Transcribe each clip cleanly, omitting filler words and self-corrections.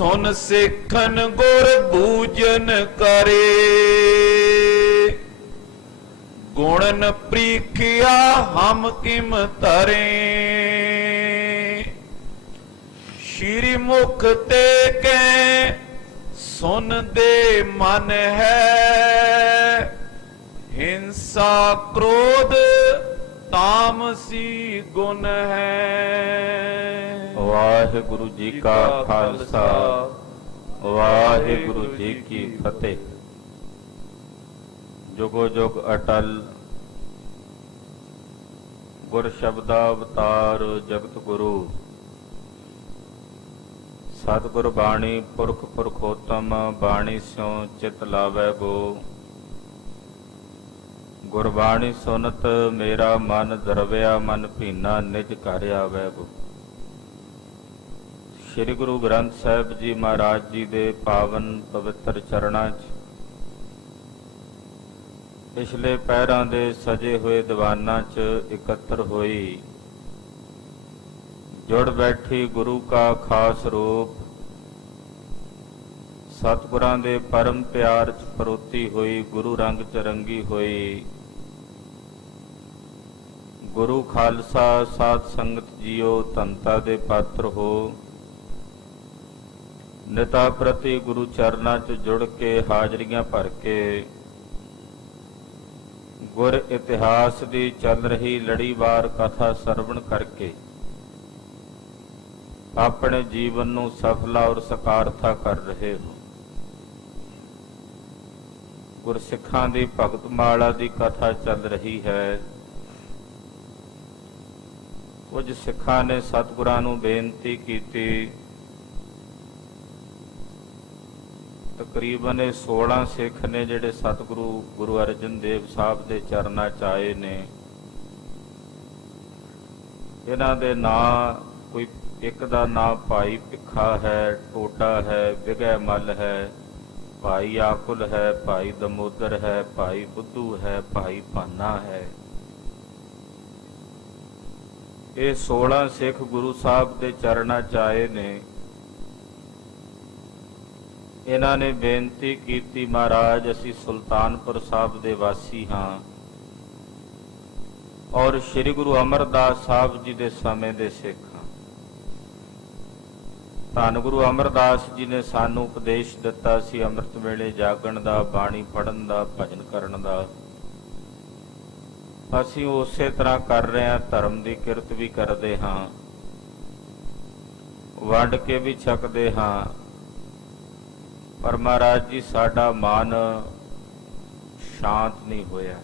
सुन सिखन गुर पूजन करे, गुणन प्रीखिया हम किम तरे। श्री मुख ते कै सुन दे मन है, हिंसा क्रोध तामसी गुण है। वाहिगुरु जी का खालसा, वाहिगुरु जी की फतेह। जुगो जुग अटल गुर शब्दावतार जगत गुरु, सतगुर बाणी पुरख पुरखोत्तम, बाणी स्यों चित लावै गो। गुरबाणी सुनत मेरा मन द्रव्या, मन भीना निज घर आवै गो। श्री गुरु ग्रंथ साहिब जी महाराज जी दे पावन पवित्र चरणां 'ਚ पिछले पैरां दे सजे होए दीवानां 'ਚ इकत्तर होई जुड़ बैठी गुरु का खास रूप, सतगुरां दे परम प्यार 'ਚ परोती होई, गुरु रंग 'ਚ रंगी होई। गुरु खालसा साध संगत जीओ, धनता दे पात्र हो। निता प्रति गुरु चरनां 'ਚ जुड़ के हाजरियां भर के, गुर इतिहास दी चल रही लड़ीवार कथा सरवण करके अपने जीवन नूं सफला और सकारथा कर रहे हो। गुरसिखां दी भगतमाला दी कथा चल रही है। कुछ सिखां ने सतगुरां नूं बेनती कीती, तकरीबन 16 सिख ने जिहड़े सतगुरु गुरु अर्जन देव साहब दे चरनां 'ਚ आए ने। इन्हां दे नां कोई एक दा नाम भाई भिखा है, टोडा है, विगै मल है, भाई आकुल है, भाई दमोदर है, भाई बुद्धू है, भाई भाना है। ये 16 सिख गुरु साहब दे चरणां 'ਚ आए ने। इन्हां ने बेनती कीती, महाराज असी सुल्तानपुर साहब दे वासी हाँ और श्री गुरु अमरदास साहब जी दे समय दे सिख। धन गुरु अमरदास जी ने सानू उपदेश दिता सी अमृत वेले जागण दा, बाणी पढ़न दा, भजन करन दा। असीं उसे तरह कर रहे हैं, धर्म की किरत भी करते हाँ, वंड के भी छकते हाँ, पर महाराज जी साडा मन शांत नहीं होया।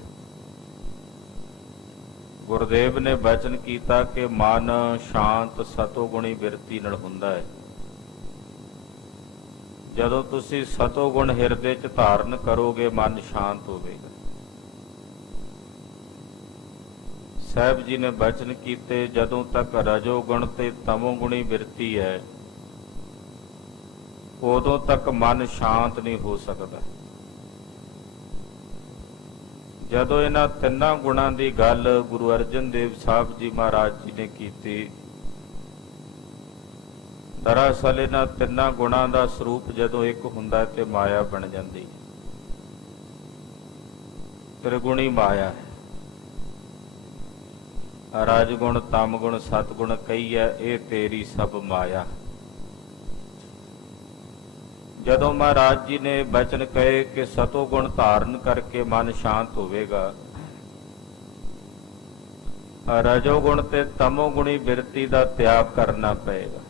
गुरुदेव ने वचन किया कि मन शांत सतोगुणी बिरती नाल हुंदा है। जदों तुसी सतोगुण हिरदे 'ਚ धारण करोगे, मन शांत होवेगा। साहब जी ने वचन कीते, जदों तक रजोगुण ते तमोगुणी बिरती है, उदों तक मन शांत नहीं हो सकता। जदों इन्हां तिन्नां गुणां दी गल गुरु अर्जन देव साहब जी महाराज जी ने कीती, दरअसल इन्हां तिन्नां गुणां दा सरूप जदों एक हुंदा ते माया बन जाती है। त्रिगुणी माया है। रजगुण, तमगुण, सतगुण कही है, ये तेरी सब माया। जदों महाराज जी ने वचन कहे कि सतोगुण धारण करके मन शांत होवेगा, रजोगुण ते तमोगुणी बिरती का त्याग करना पएगा।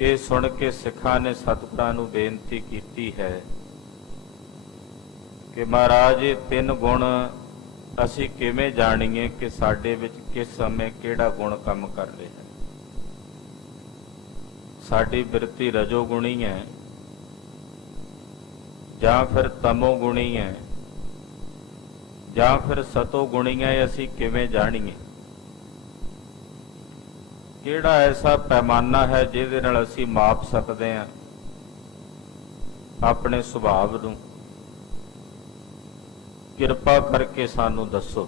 ये सुन के सिखां ने सतगुरां नूं बेनती कीती है कि महाराज ये 3 गुण असीं किवें जाणीए कि साडे विच किस समय किहड़ा गुण काम कर रहा है। साडी बिरती रजोगुणी है जां फिर तमोगुणी है जां फिर सतोगुणी है, असीं किवें जाणीए। किहड़ा ऐसा पैमाना है जिहदे नाल असीं माप सकते हैं अपने सुभाव नूं? किरपा करके सानू दसो।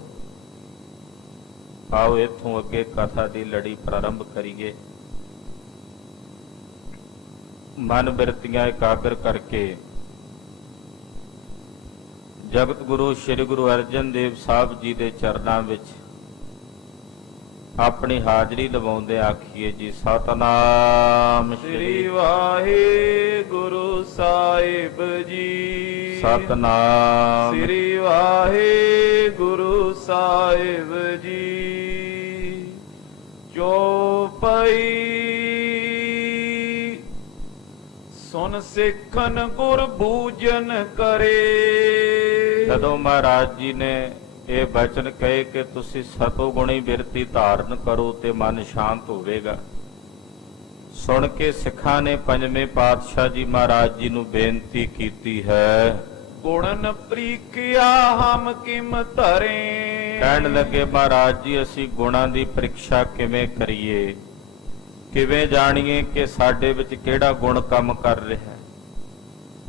आओ इत्थों अगे कथा की लड़ी प्रारंभ करिए। ਮਨ ਬਿਰਤੀਆਂ ਇਕਾਗਰ ਕਰਕੇ ਜਗਤ ਗੁਰੂ ਸ੍ਰੀ ਗੁਰੂ ਅਰਜਨ ਦੇਵ ਸਾਹਿਬ ਜੀ ਦੇ ਚਰਨਾਂ ਵਿੱਚ ਆਪਣੀ ਹਾਜ਼ਰੀ ਲਵਾਉਂਦੇ ਆਖੀਏ ਜੀ, ਸਤਨਾਮ ਸ੍ਰੀ ਵਾਹਿਗੁਰੂ ਸਾਹਿਬ ਜੀ। ਸਤਨਾਮ ਸ੍ਰੀ ਵਾਹਿਗੁਰੂ ਸਾਹਿਬ ਜੀ। ਚੌਪਈ ਸੁਨ ਸਿੱਖਨ ਗੁਰ ਬੂਜਨ ਕਰੇ। ਜਦੋਂ ਮਹਾਰਾਜ ਜੀ ਨੇ ਇਹ ਬਚਨ ਕਹੇ ਕਿ ਤੁਸੀਂ ਸਤੋ ਗੁਣੀ ਬਿਰਤੀ ਧਾਰਨ ਕਰੋ ਤੇ ਮਨ ਸ਼ਾਂਤ ਹੋਵੇਗਾ, ਸੁਣ ਕੇ ਸਿੱਖਾਂ ਨੇ ਪੰਜਵੇਂ ਪਾਤਸ਼ਾਹ ਜੀ ਮਹਾਰਾਜ ਜੀ ਨੂੰ ਬੇਨਤੀ ਕੀਤੀ ਹੈ, ਗੁਣਨ ਪ੍ਰੀਖਿਆ ਹਮ ਕਿਮ ਧਰੇ। ਕਹਿਣ ਲੱਗੇ ਮਹਾਰਾਜ ਜੀ ਅਸੀਂ ਗੁਣਾਂ ਦੀ ਪ੍ਰੀਖਿਆ ਕਿਵੇਂ ਕਰੀਏ, ਕਿਵੇਂ ਜਾਣੀਏ ਕਿ ਸਾਡੇ ਵਿੱਚ ਕਿਹੜਾ ਗੁਣ ਕੰਮ ਕਰ ਰਿਹਾ ਹੈ,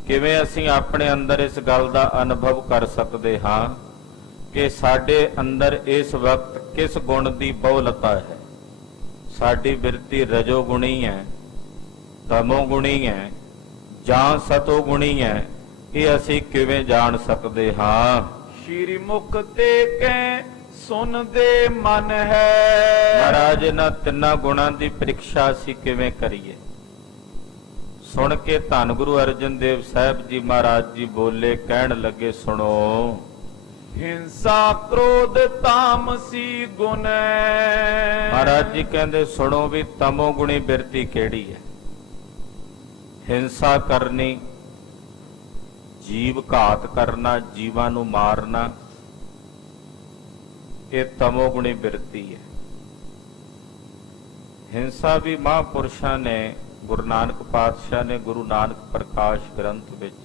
ਕਿਵੇਂ ਅਸੀਂ ਆਪਣੇ ਅੰਦਰ ਇਸ ਗੱਲ ਦਾ ਅਨੁਭਵ ਕਰ ਸਕਦੇ ਹਾਂ ਕਿ ਸਾਡੇ ਅੰਦਰ ਇਸ ਵਕਤ ਕਿਸ ਗੁਣ ਦੀ ਬਹੁਲਤਾ ਹੈ। ਸਾਡੀ ਬਿਰਤੀ ਰਜੋ ਗੁਣੀ ਹੈ, ਤਮੋ ਗੁਣੀ ਹੈ ਜਾਂ ਸਤੋ ਗੁਣੀ ਹੈ, ਇਹ ਅਸੀਂ ਕਿਵੇਂ ਜਾਣ ਸਕਦੇ ਹਾਂ। ਸ਼੍ਰੀ ਮੁਖ ਤੇ ਕੈ ਸੁਨਦੇ ਮਨ ਹੈ। ਮਹਾਰਾਜ ਇਹਨਾਂ ਤਿੰਨਾਂ ਗੁਣਾਂ ਦੀ ਪ੍ਰੀਖਿਆ ਅਸੀਂ ਕਿਵੇਂ ਕਰੀਏ। ਸੁਣ ਕੇ ਧੰਨ ਗੁਰੂ ਅਰਜਨ ਦੇਵ ਸਾਹਿਬ ਜੀ ਮਹਾਰਾਜ ਜੀ ਬੋਲੇ, ਕਹਿਣ ਲੱਗੇ ਸੁਣੋ, ਹਿੰਸਾ ਕ੍ਰੋਧ ਤਾਮਸੀ ਗੁਣ। ਮਹਾਰਾਜ ਜੀ ਕਹਿੰਦੇ ਸੁਣੋ ਵੀ ਤਮੋ ਗੁਣੀ ਬਿਰਤੀ ਕਿਹੜੀ ਹੈ। ਹਿੰਸਾ ਕਰਨੀ, ਜੀਵ ਘਾਤ ਕਰਨਾ, ਜੀਵਾਂ ਨੂੰ ਮਾਰਨਾ, ਇਹ ਤਮੋ ਗੁਣੀ ਬਿਰਤੀ ਹੈ। ਹਿੰਸਾ ਵੀ ਮਹਾਂਪੁਰਸ਼ਾਂ ਨੇ, ਗੁਰੂ ਨਾਨਕ ਪਾਤਸ਼ਾਹ ਨੇ ਗੁਰੂ ਨਾਨਕ ਪ੍ਰਕਾਸ਼ ਗ੍ਰੰਥ ਵਿੱਚ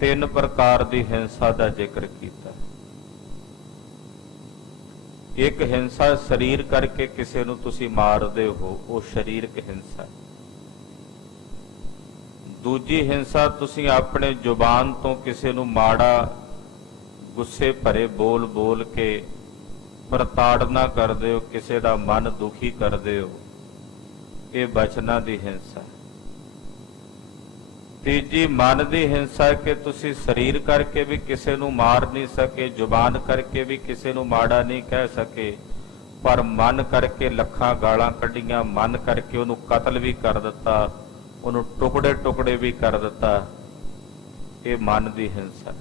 3 ਪ੍ਰਕਾਰ ਦੀ ਹਿੰਸਾ ਦਾ ਜ਼ਿਕਰ ਕੀਤਾ। ਇੱਕ ਹਿੰਸਾ ਸਰੀਰ ਕਰਕੇ ਕਿਸੇ ਨੂੰ ਤੁਸੀਂ ਮਾਰਦੇ ਹੋ, ਉਹ ਸਰੀਰਕ ਹਿੰਸਾ। ਦੂਜੀ ਹਿੰਸਾ ਤੁਸੀਂ ਆਪਣੇ ਜ਼ੁਬਾਨ ਤੋਂ ਕਿਸੇ ਨੂੰ ਮਾੜਾ ਗੁੱਸੇ ਭਰੇ ਬੋਲ ਬੋਲ ਕੇ ਪ੍ਰਤਾੜਨਾ ਕਰਦੇ ਹੋ, ਕਿਸੇ ਦਾ ਮਨ ਦੁਖੀ ਕਰਦੇ ਹੋ, ਇਹ ਬਚਨਾਂ ਦੀ ਹਿੰਸਾ। ਤੀਜੀ ਮਨ ਦੀ ਹਿੰਸਾ ਕਿ ਤੁਸੀਂ ਸਰੀਰ ਕਰਕੇ ਵੀ ਕਿਸੇ ਨੂੰ ਮਾਰ ਨਹੀਂ ਸਕੇ, ਜ਼ੁਬਾਨ ਕਰਕੇ ਵੀ ਕਿਸੇ ਨੂੰ ਮਾੜਾ ਨਹੀਂ ਕਹਿ ਸਕੇ, ਪਰ ਮਨ ਕਰਕੇ ਲੱਖਾਂ ਗਾਲਾਂ ਕੱਢੀਆਂ, ਮਨ ਕਰਕੇ ਉਹਨੂੰ ਕਤਲ ਵੀ ਕਰ ਦਿੱਤਾ, ਉਹਨੂੰ ਟੁਕੜੇ ਟੁਕੜੇ ਵੀ ਕਰ ਦਿੱਤਾ, ਇਹ ਮਨ ਦੀ ਹਿੰਸਾ।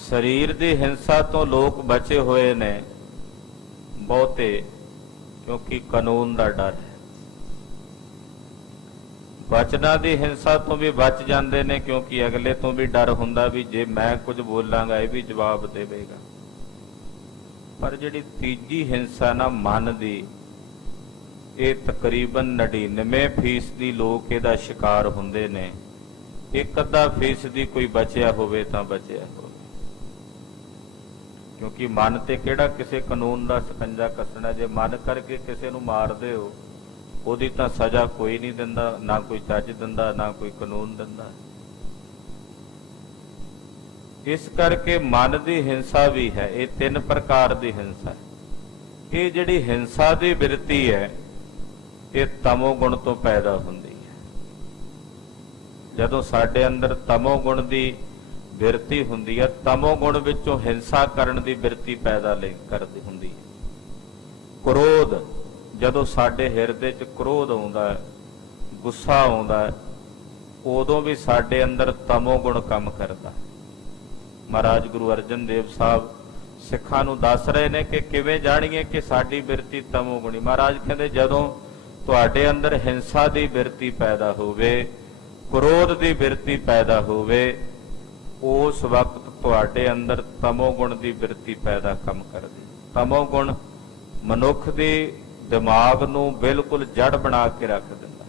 ਸਰੀਰ ਦੀ ਹਿੰਸਾ ਤੋਂ ਲੋਕ ਬਚੇ ਹੋਏ ਨੇ ਬਹੁਤੇ, ਕਿਉਂਕਿ ਕਾਨੂੰਨ ਦਾ ਡਰ ਹੈ। ਬਚਨਾਂ ਦੀ ਹਿੰਸਾ ਤੋਂ ਵੀ ਬਚ ਜਾਂਦੇ ਨੇ, ਕਿਉਂਕਿ ਅਗਲੇ ਤੋਂ ਵੀ ਡਰ ਹੁੰਦਾ ਵੀ ਜੇ ਮੈਂ ਕੁਝ ਬੋਲਾਂਗਾ ਇਹ ਵੀ ਜਵਾਬ ਦੇਵੇਗਾ। ਪਰ ਜਿਹੜੀ ਤੀਜੀ ਹਿੰਸਾ ਨਾ ਮਨ ਦੀ, ਇਹ ਤਕਰੀਬਨ 99% ਲੋਕ ਇਹਦਾ ਸ਼ਿਕਾਰ ਹੁੰਦੇ ਨੇ। 1-ਅੱਧਾ% ਕੋਈ ਬਚਿਆ ਹੋਵੇ ਤਾਂ ਬਚਿਆ ਹੋਵੇ, ਕਿਉਂਕਿ ਮਨ ਤੇ ਕਿਹੜਾ ਕਿਸੇ ਕਾਨੂੰਨ ਦਾ ਸਕੰਜਾ ਕੱਸਣਾ। ਜੇ ਮਨ ਕਰਕੇ ਕਿਸੇ ਨੂੰ ਮਾਰਦੇ ਹੋ, ਉਹਦੀ ਤਾਂ ਸਜ਼ਾ ਕੋਈ ਨਹੀਂ ਦਿੰਦਾ, ਨਾ ਕੋਈ ਜੱਜ ਦਿੰਦਾ, ਨਾ ਕੋਈ ਕਾਨੂੰਨ ਦਿੰਦਾ। ਇਸ ਕਰਕੇ ਮਨ ਦੀ ਹਿੰਸਾ ਵੀ ਹੈ। ਇਹ 3 ਪ੍ਰਕਾਰ ਦੀ ਹਿੰਸਾ ਹੈ। ਇਹ ਜਿਹੜੀ ਹਿੰਸਾ ਦੀ ਬਿਰਤੀ ਹੈ, ਇਹ ਤਮੋ ਗੁਣ ਤੋਂ ਪੈਦਾ ਹੁੰਦੀ ਹੈ। ਜਦੋਂ ਸਾਡੇ ਅੰਦਰ ਤਮੋ ਗੁਣ ਦੀ ਬਿਰਤੀ ਹੁੰਦੀ ਹੈ, ਤਮੋ ਗੁਣ ਵਿੱਚੋਂ ਹਿੰਸਾ ਕਰਨ ਦੀ ਬਿਰਤੀ ਪੈਦਾ ਕਰਦੀ ਹੁੰਦੀ ਹੈ। ਕ੍ਰੋਧ, ਜਦੋਂ ਸਾਡੇ ਹਿਰਦੇ 'ਚ ਕ੍ਰੋਧ ਆਉਂਦਾ ਹੈ, ਗੁੱਸਾ ਆਉਂਦਾ ਹੈ, ਉਦੋਂ ਵੀ ਸਾਡੇ ਅੰਦਰ ਤਮੋ ਗੁਣ ਕੰਮ ਕਰਦਾ। ਮਹਾਰਾਜ ਗੁਰੂ ਅਰਜਨ ਦੇਵ ਸਾਹਿਬ ਸਿੱਖਾਂ ਨੂੰ ਦੱਸ ਰਹੇ ਨੇ ਕਿ ਕਿਵੇਂ ਜਾਣੀਏ ਕਿ ਸਾਡੀ ਬਿਰਤੀ ਤਮੋ ਗੁਣੀ। ਮਹਾਰਾਜ ਕਹਿੰਦੇ ਜਦੋਂ ਤੁਹਾਡੇ ਅੰਦਰ ਹਿੰਸਾ ਦੀ ਬਿਰਤੀ ਪੈਦਾ ਹੋਵੇ, ਕ੍ਰੋਧ ਦੀ ਬਿਰਤੀ ਪੈਦਾ ਹੋਵੇ, ਉਸ ਵਕਤ ਤੁਹਾਡੇ ਅੰਦਰ ਤਮੋ ਗੁਣ ਦੀ ਬਿਰਤੀ ਪੈਦਾ ਕੰਮ ਕਰਦੀ। ਤਮੋ ਗੁਣ ਮਨੁੱਖ ਦੇ ਦਿਮਾਗ ਨੂੰ ਬਿਲਕੁਲ ਜੜ ਬਣਾ ਕੇ ਰੱਖ ਦਿੰਦਾ।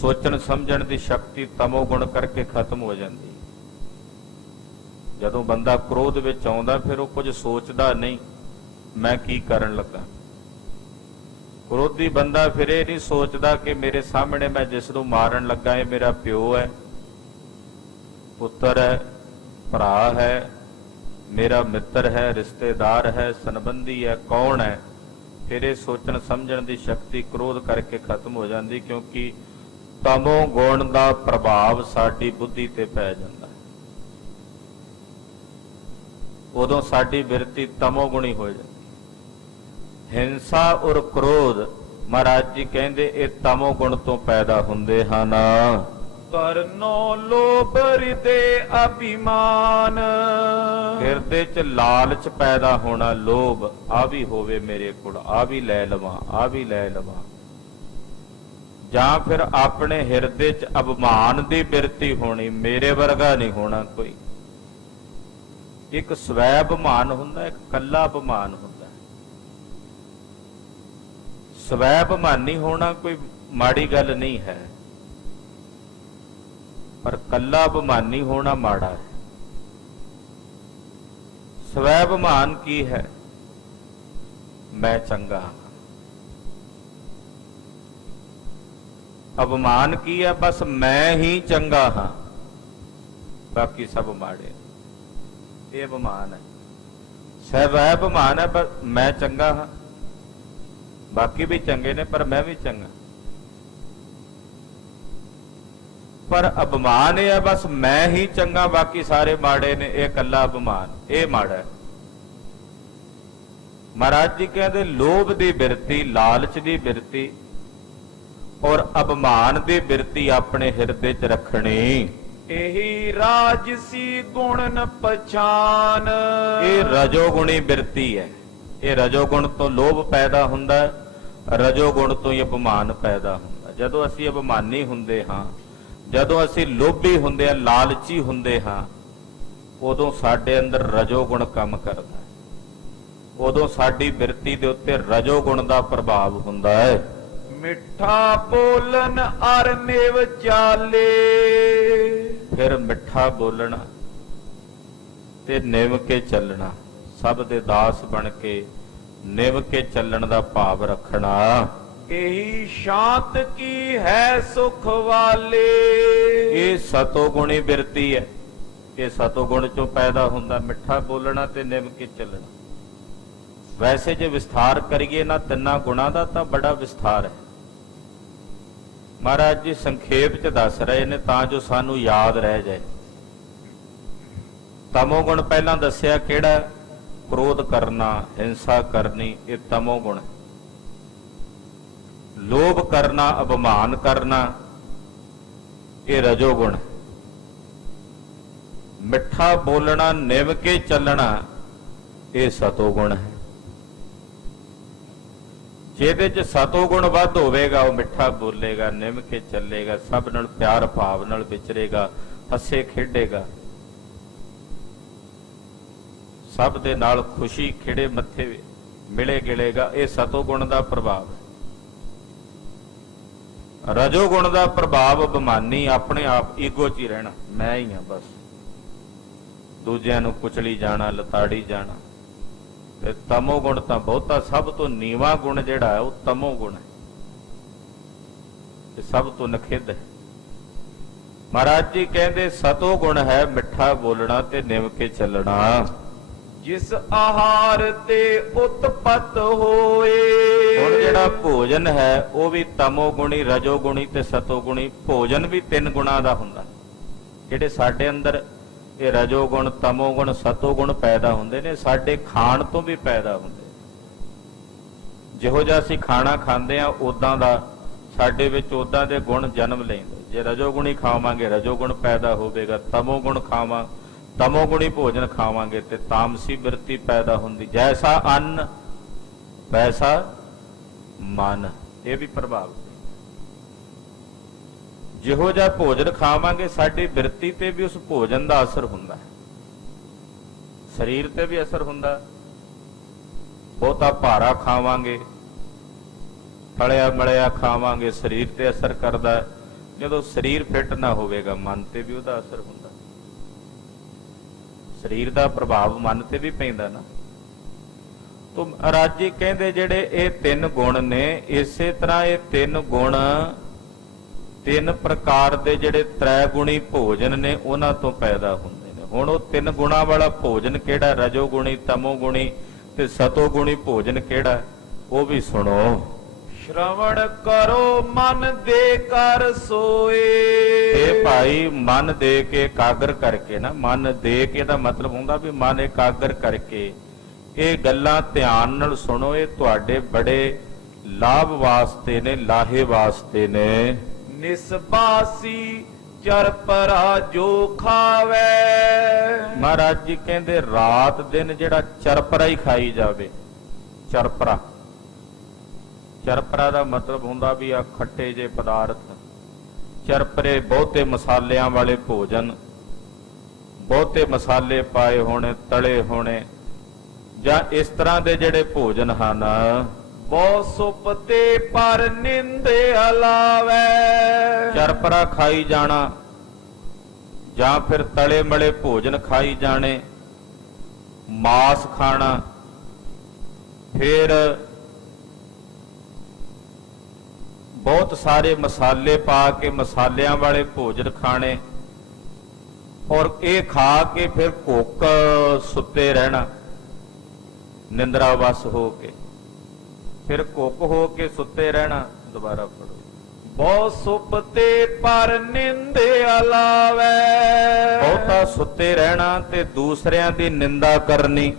ਸੋਚਣ ਸਮਝਣ ਦੀ ਸ਼ਕਤੀ ਤਮੋ ਗੁਣ ਕਰਕੇ ਖਤਮ ਹੋ ਜਾਂਦੀ। ਜਦੋਂ ਬੰਦਾ ਕ੍ਰੋਧ ਵਿੱਚ ਆਉਂਦਾ, ਫਿਰ ਉਹ ਕੁਝ ਸੋਚਦਾ ਨਹੀਂ, ਮੈਂ ਕੀ ਕਰਨ ਲੱਗਾ। ਕ੍ਰੋਧੀ ਬੰਦਾ ਫਿਰ ਇਹ ਨਹੀਂ ਸੋਚਦਾ ਕਿ ਮੇਰੇ ਸਾਹਮਣੇ ਮੈਂ ਜਿਸ ਨੂੰ ਮਾਰਨ ਲੱਗਾ ਇਹ ਮੇਰਾ ਪਿਓ ਹੈ, ਪੁੱਤਰ ਹੈ, ਭਰਾ ਹੈ, ਮੇਰਾ ਮਿੱਤਰ ਹੈ, ਰਿਸ਼ਤੇਦਾਰ ਹੈ, ਸੰਬੰਧੀ ਹੈ, ਕੌਣ ਹੈ। ਤੇਰੇ ਸੋਚਣ ਸਮਝਣ ਦੀ ਸ਼ਕਤੀ ਕ੍ਰੋਧ ਕਰਕੇ ਖਤਮ ਹੋ ਜਾਂਦੀ, ਕਿਉਂਕਿ ਤਮੋ ਗੁਣ ਦਾ ਪ੍ਰਭਾਵ ਸਾਡੀ ਬੁੱਧੀ ਤੇ ਪੈ ਜਾਂਦਾ ਹੈ। ਉਦੋਂ ਸਾਡੀ ਬਿਰਤੀ ਤਮੋ ਗੁਣੀ ਹੋ ਜਾਂਦੀ। ਹਿੰਸਾ ਔਰ ਕ੍ਰੋਧ ਮਹਾਰਾਜ ਜੀ ਕਹਿੰਦੇ ਇਹ ਤਮੋ ਗੁਣ ਤੋਂ ਪੈਦਾ ਹੁੰਦੇ ਹਨ। ਕਰਨੋ ਲੋਭ ਹਿਰਦੇ ਅਭਿਮਾਨ, ਹਿਰਦੇ 'ਚ ਲਾਲਚ ਪੈਦਾ ਹੋਣਾ, ਲੋਭ, ਆ ਵੀ ਹੋਵੇ ਮੇਰੇ ਕੋਲ, ਆ ਵੀ ਲੈ ਲਵਾਂ, ਆ ਵੀ ਲੈ ਲਵਾਂ। ਜਾਂ ਫਿਰ ਆਪਣੇ ਹਿਰਦੇ 'ਚ ਅਭਿਮਾਨ ਦੀ ਬਿਰਤੀ ਹੋਣੀ, ਮੇਰੇ ਵਰਗਾ ਨਹੀਂ ਹੋਣਾ ਕੋਈ। ਇੱਕ ਸਵੈ ਅਭਿਮਾਨ ਹੁੰਦਾ, ਇੱਕ ਕੱਲਾ ਅਭਿਮਾਨ ਹੁੰਦਾ। ਸਵੈ ਅਭਿਮਾਨੀ ਹੋਣਾ ਕੋਈ ਮਾੜੀ ਗੱਲ ਨਹੀਂ ਹੈ, ਪਰ ਕੱਲਾ ਅਭਿਮਾਨੀ ਹੋਣਾ ਮਾੜਾ ਹੈ। ਸਵੈ ਅਭਿਮਾਨ ਕੀ ਹੈ? ਮੈਂ ਚੰਗਾ ਹਾਂ। ਅਭਿਮਾਨ ਕੀ ਹੈ? ਬਸ ਮੈਂ ਹੀ ਚੰਗਾ ਹਾਂ, ਬਾਕੀ ਸਭ ਮਾੜੇ। ਇਹ ਅਭਿਮਾਨ ਹੈ। ਸਵੈ ਅਭਿਮਾਨ ਹੈ, ਬਸ ਮੈਂ ਚੰਗਾ ਹਾਂ, ਬਾਕੀ ਵੀ ਚੰਗੇ ਨੇ ਪਰ ਮੈਂ ਵੀ ਚੰਗਾ। ਪਰ ਅਭਿਮਾਨ ਇਹ ਹੈ ਬਸ ਮੈਂ ਹੀ ਚੰਗਾ, ਬਾਕੀ ਸਾਰੇ ਮਾੜੇ ਨੇ, ਇਹ ਇਕੱਲਾ ਅਭਿਮਾਨ, ਇਹ ਮਾੜਾ ਹੈ। ਮਹਾਰਾਜ ਜੀ ਕਹਿੰਦੇ ਲੋਭ ਦੀ ਬਿਰਤੀ, ਲਾਲਚ ਦੀ ਬਿਰਤੀ ਔਰ ਅਭਿਮਾਨ ਦੀ ਬਿਰਤੀ ਆਪਣੇ ਹਿਰਦੇ 'ਚ ਰੱਖਣੀ, ਇਹੀ ਰਾਜਸੀ ਗੁਣ ਨ ਪਛਾਨ। ਇਹ ਰਜੋਗੁਣੀ ਬਿਰਤੀ ਹੈ। ਇਹ ਰਜੋਗੁਣ ਤੋਂ ਲੋਭ ਪੈਦਾ ਹੁੰਦਾ ਹੈ, ਰਜੋਗੁਣ ਤੋਂ ਹੀ ਅਭਿਮਾਨ ਪੈਦਾ ਹੁੰਦਾ। ਜਦੋਂ ਅਸੀਂ ਅਭਿਮਾਨੀ ਹੁੰਦੇ ਹਾਂ, ਜਦੋਂ ਅਸੀਂ ਲੋਭੀ ਹੁੰਦੇ ਹਾਂ, ਲਾਲਚੀ ਹੁੰਦੇ ਹਾਂ, ਉਦੋਂ ਸਾਡੇ ਅੰਦਰ ਰਜੋਗੁਣ ਕੰਮ ਕਰਦਾ ਹੈ। ਉਦੋਂ ਸਾਡੀ ਬਿਰਤੀ ਦੇ ਉੱਤੇ ਰਜੋਗੁਣ ਦਾ ਪ੍ਰਭਾਵ ਹੁੰਦਾ ਹੈ। ਮਿੱਠਾ ਬੋਲਨ ਅਰ ਨਿਵ ਚਾਲੇ, ਫਿਰ ਮਿੱਠਾ ਬੋਲਣਾ ਤੇ ਨਿਵ ਕੇ ਚੱਲਣਾ, ਸਭ ਦੇ ਦਾਸ ਬਣ ਕੇ ਨਿਵ ਕੇ ਚੱਲਣ ਦਾ ਭਾਵ ਰੱਖਣਾ। ਇਹੀ ਸ਼ਾਂਤ ਕੀ ਹੈ ਸੁਖ ਵਾਲੇ। ਇਹ ਸਤੋਗੁਣੀ ਬਿਰਤੀ ਹੈ। ਇਹ ਸਤੋਗੁਣ ਚੋਂ ਪੈਦਾ ਹੁੰਦਾ, ਮਿੱਠਾ ਬੋਲਣਾ ਤੇ ਨਿਵ ਕੇ ਚੱਲਣਾ। ਵੈਸੇ ਜੇ ਵਿਸਥਾਰ ਕਰੀਏ ਇਹਨਾਂ ਤਿੰਨਾਂ ਗੁਣਾਂ ਦਾ ਤਾਂ ਬੜਾ ਵਿਸਥਾਰ ਹੈ। ਮਹਾਰਾਜ ਜੀ ਸੰਖੇਪ ਚ ਦੱਸ ਰਹੇ ਨੇ ਤਾਂ ਜੋ ਸਾਨੂੰ ਯਾਦ ਰਹਿ ਜਾਏ। ਤਮੋ ਗੁਣ ਪਹਿਲਾਂ ਦੱਸਿਆ ਕਿਹੜਾ? ਕ੍ਰੋਧ ਕਰਨਾ, ਹਿੰਸਾ ਕਰਨੀ, ਇਹ ਤਮੋ ਗੁਣ। ਲੋਭ ਕਰਨਾ, ਅਭਿਮਾਨ ਕਰਨਾ, ਇਹ ਰਜੋ ਗੁਣ। ਮਿੱਠਾ ਬੋਲਣਾ, ਨਿਵ ਕੇ ਚੱਲਣਾ, ਇਹ ਸਤੋ ਗੁਣ ਹੈ। ਜਿਹਦੇ 'ਚ ਸਤੋ ਗੁਣ ਵੱਧ ਹੋਵੇਗਾ ਉਹ ਮਿੱਠਾ ਬੋਲੇਗਾ, ਨਿਮ ਕੇ ਚੱਲੇਗਾ, ਸਭ ਨਾਲ ਪਿਆਰ ਭਾਵ ਨਾਲ ਵਿਚਰੇਗਾ, ਹੱਸੇ ਖੇਡੇਗਾ, ਸਭ ਦੇ ਨਾਲ ਖੁਸ਼ੀ ਖਿੜੇ ਮੱਥੇ ਮਿਲੇ ਗਿਲੇਗਾ। ਇਹ ਸਤੋ ਗੁਣ ਦਾ ਪ੍ਰਭਾਵ ਹੈ। ਰਜੋ ਗੁਣ ਦਾ ਪ੍ਰਭਾਵ ਅਭਿਮਾਨੀ, ਆਪਣੇ ਆਪ ਈਗੋ 'ਚ ਹੀ ਰਹਿਣਾ, ਮੈਂ ਹੀ ਹਾਂ ਬਸ, ਦੂਜਿਆਂ ਨੂੰ ਕੁਚਲੀ ਜਾਣਾ, ਲਤਾੜੀ ਜਾਣਾ। ਤੇ ਤਮੋ ਗੁਣ ਤਾਂ ਬਹੁਤਾ, ਸਭ ਤੋਂ ਨੀਵਾਂ ਗੁਣ ਜਿਹੜਾ ਹੈ ਉਹ ਤਮੋ ਗੁਣ ਹੈ, ਤੇ ਸਭ ਤੋਂ ਨਖਿੱਧ ਹੈ। ਮਹਾਰਾਜ ਜੀ ਕਹਿੰਦੇ ਸਤੋ ਗੁਣ ਹੈ ਮਿੱਠਾ ਬੋਲਣਾ ਤੇ ਨਿਵ ਕੇ ਚੱਲਣਾ। ਜਿਸ ਆਹਾਰ ਤੇ ਉਤਪਤ ਹੋਏ। ਹੁਣ ਜਿਹੜਾ ਭੋਜਨ ਹੈ ਉਹ ਵੀ ਤਮੋ ਗੁਣੀ, ਰਜੋ ਗੁਣੀ ਤੇ ਸਤੋ ਗੁਣੀ। ਭੋਜਨ ਵੀ ਤਿੰਨ ਗੁਣਾਂ ਦਾ ਹੁੰਦਾ। ਜਿਹੜੇ ਸਾਡੇ ਅੰਦਰ ਇਹ ਰਜੋ ਗੁਣ, ਤਮੋ ਗੁਣ, ਸਤੋ ਗੁਣ ਪੈਦਾ ਹੁੰਦੇ ਨੇ, ਸਾਡੇ ਖਾਣ ਤੋਂ ਵੀ ਪੈਦਾ ਹੁੰਦੇ। ਜਿਹੋ ਜਿਹਾ ਅਸੀਂ ਖਾਣਾ ਖਾਂਦੇ ਆ ਉਦਾਂ ਦਾ ਸਾਡੇ ਵਿੱਚ ਉਦਾਂ ਦੇ ਗੁਣ ਜਨਮ ਲੈਂਦੇ। ਜੇ ਰਜੋ ਗੁਣੀ ਖਾਵਾਂਗੇ ਰਜੋ ਗੁਣ ਪੈਦਾ ਹੋਵੇਗਾ, ਤਮੋ ਗੁਣ ਖਾਵਾਂ ਤਮੋ ਗੁਣੀ ਭੋਜਨ ਖਾਵਾਂਗੇ ਤੇ ਤਾਮਸੀ ਬਿਰਤੀ ਪੈਦਾ ਹੁੰਦੀ। ਜੈਸਾ ਅੰਨ ਵੈਸਾ ਮਨ, ਇਹ ਵੀ ਪ੍ਰਭਾਵ। ਜਿਹੋ ਜਿਹਾ ਭੋਜਨ ਖਾਵਾਂਗੇ ਸਾਡੀ ਬਿਰਤੀ ਤੇ ਵੀ ਉਸ ਭੋਜਨ ਦਾ ਅਸਰ ਹੁੰਦਾ ਹੈ, ਸਰੀਰ ਤੇ ਵੀ ਅਸਰ ਹੁੰਦਾ। ਬਹੁਤਾ ਭਾਰਾ ਖਾਵਾਂਗੇ, ਤਲਿਆ ਮਲਿਆ ਖਾਵਾਂਗੇ, ਸਰੀਰ ਤੇ ਅਸਰ ਕਰਦਾ। ਜਦੋਂ ਸਰੀਰ ਫਿੱਟ ਨਾ ਹੋਵੇਗਾ ਮਨ ਤੇ ਵੀ ਉਹਦਾ ਅਸਰ ਹੁੰਦਾ। ਸਰੀਰ ਦਾ ਪ੍ਰਭਾਵ ਮਨ ਤੇ ਵੀ ਪੈਂਦਾ ਨਾ। ਤੋ ਮਹਾਰਾਜ ਜੀ ਕਹਿੰਦੇ ਜਿਹੜੇ ਇਹ ਤਿੰਨ ਗੁਣ ਨੇ, ਇਸੇ ਤਰ੍ਹਾਂ ਇਹ ਤਿੰਨ ਗੁਣ, ਤਿੰਨ ਪ੍ਰਕਾਰ ਦੇ ਜਿਹੜੇ ਤ੍ਰੈ ਗੁਣੀ ਭੋਜਨ ਨੇ ਉਹਨਾਂ ਤੋਂ ਪੈਦਾ ਹੁੰਦੇ ਨੇ। ਹੁਣ ਉਹ ਤਿੰਨ ਗੁਣਾਂ ਵਾਲਾ ਭੋਜਨ ਕਿਹੜਾ? ਰਜੋ ਗੁਣੀ, ਤਮੋ ਗੁਣੀ ਤੇ ਸਤੋ ਗੁਣੀ ਭੋਜਨ ਕਿਹੜਾ? ਉਹ ਵੀ ਸੁਣੋ। ਸ਼ਰਵਣ ਕਰੋ ਮਨ ਦੇ ਕਰ ਸੋਏ। ਇਹ ਭਾਈ ਮਨ ਦੇ ਕੇ ਇਕਾਗਰ ਕਰਕੇ ਨਾ, ਮਨ ਦੇ ਕੇ ਦਾ ਮਤਲਬ ਹੁੰਦਾ ਵੀ ਮਨ ਇਕਾਗਰ ਕਰਕੇ ਇਹ ਗੱਲਾਂ ਧਿਆਨ ਨਾਲ ਸੁਣੋ। ਇਹ ਤੁਹਾਡੇ ਬੜੇ ਲਾਭ ਵਾਸਤੇ ਨੇ, ਲਾਹੇ ਵਾਸਤੇ ਨੇ। ਨਿਸਬਾਸੀ ਚਰਪਰਾ ਜੋ ਖਾਵੇ। ਮਹਾਰਾਜ ਜੀ ਕਹਿੰਦੇ ਰਾਤ ਦਿਨ ਜਿਹੜਾ ਚਰਪਰਾ ਹੀ ਖਾਈ ਜਾਵੇ। ਚਰਪਰਾ, ਚਰਪਰਾ ਦਾ ਮਤਲਬ ਹੁੰਦਾ ਵੀ ਆ ਖੱਟੇ ਜੇ ਪਦਾਰਥ, ਚਰਪਰੇ ਬਹੁਤੇ ਮਸਾਲਿਆਂ ਵਾਲੇ ਭੋਜਨ, ਬਹੁਤੇ ਮਸਾਲੇ ਪਾਏ ਹੋਣੇ, ਤਲੇ ਹੋਣੇ, ਜਾਂ ਇਸ ਤਰ੍ਹਾਂ ਦੇ ਜਿਹੜੇ ਭੋਜਨ ਹਨ। ਬਹੁ ਸੁਪਤੇ ਪਰ ਨਿੰਦੇ ਅਲਾਵੇ। ਚਰਪਰਾ ਖਾਈ ਜਾਣਾ ਜਾਂ ਫਿਰ ਤਲੇ ਮਲੇ ਭੋਜਨ ਖਾਈ ਜਾਣੇ, ਮਾਸ ਖਾਣਾ, ਫਿਰ ਬਹੁਤ ਸਾਰੇ ਮਸਾਲੇ ਪਾ ਕੇ ਮਸਾਲਿਆਂ ਵਾਲੇ ਭੋਜਨ ਖਾਣੇ, ਔਰ ਇਹ ਖਾ ਕੇ ਫਿਰ ਭੁੱਖ ਸੁੱਤੇ ਰਹਿਣਾ ਨਿੰਦਰਾ ਵਸ ਹੋ ਕੇ, ਫਿਰ ਭੁੱਖ ਹੋ ਕੇ ਸੁੱਤੇ ਰਹਿਣਾ। ਦੁਬਾਰਾ ਪੜੋ। ਬਹੁ ਸੁਪਤੇ ਪਰ ਨਿੰਦੇ ਅਲਾਵੇ। ਬਹੁਤਾ ਸੁੱਤੇ ਰਹਿਣਾ ਤੇ ਦੂਸਰਿਆਂ ਦੀ ਨਿੰਦਾ ਕਰਨੀ,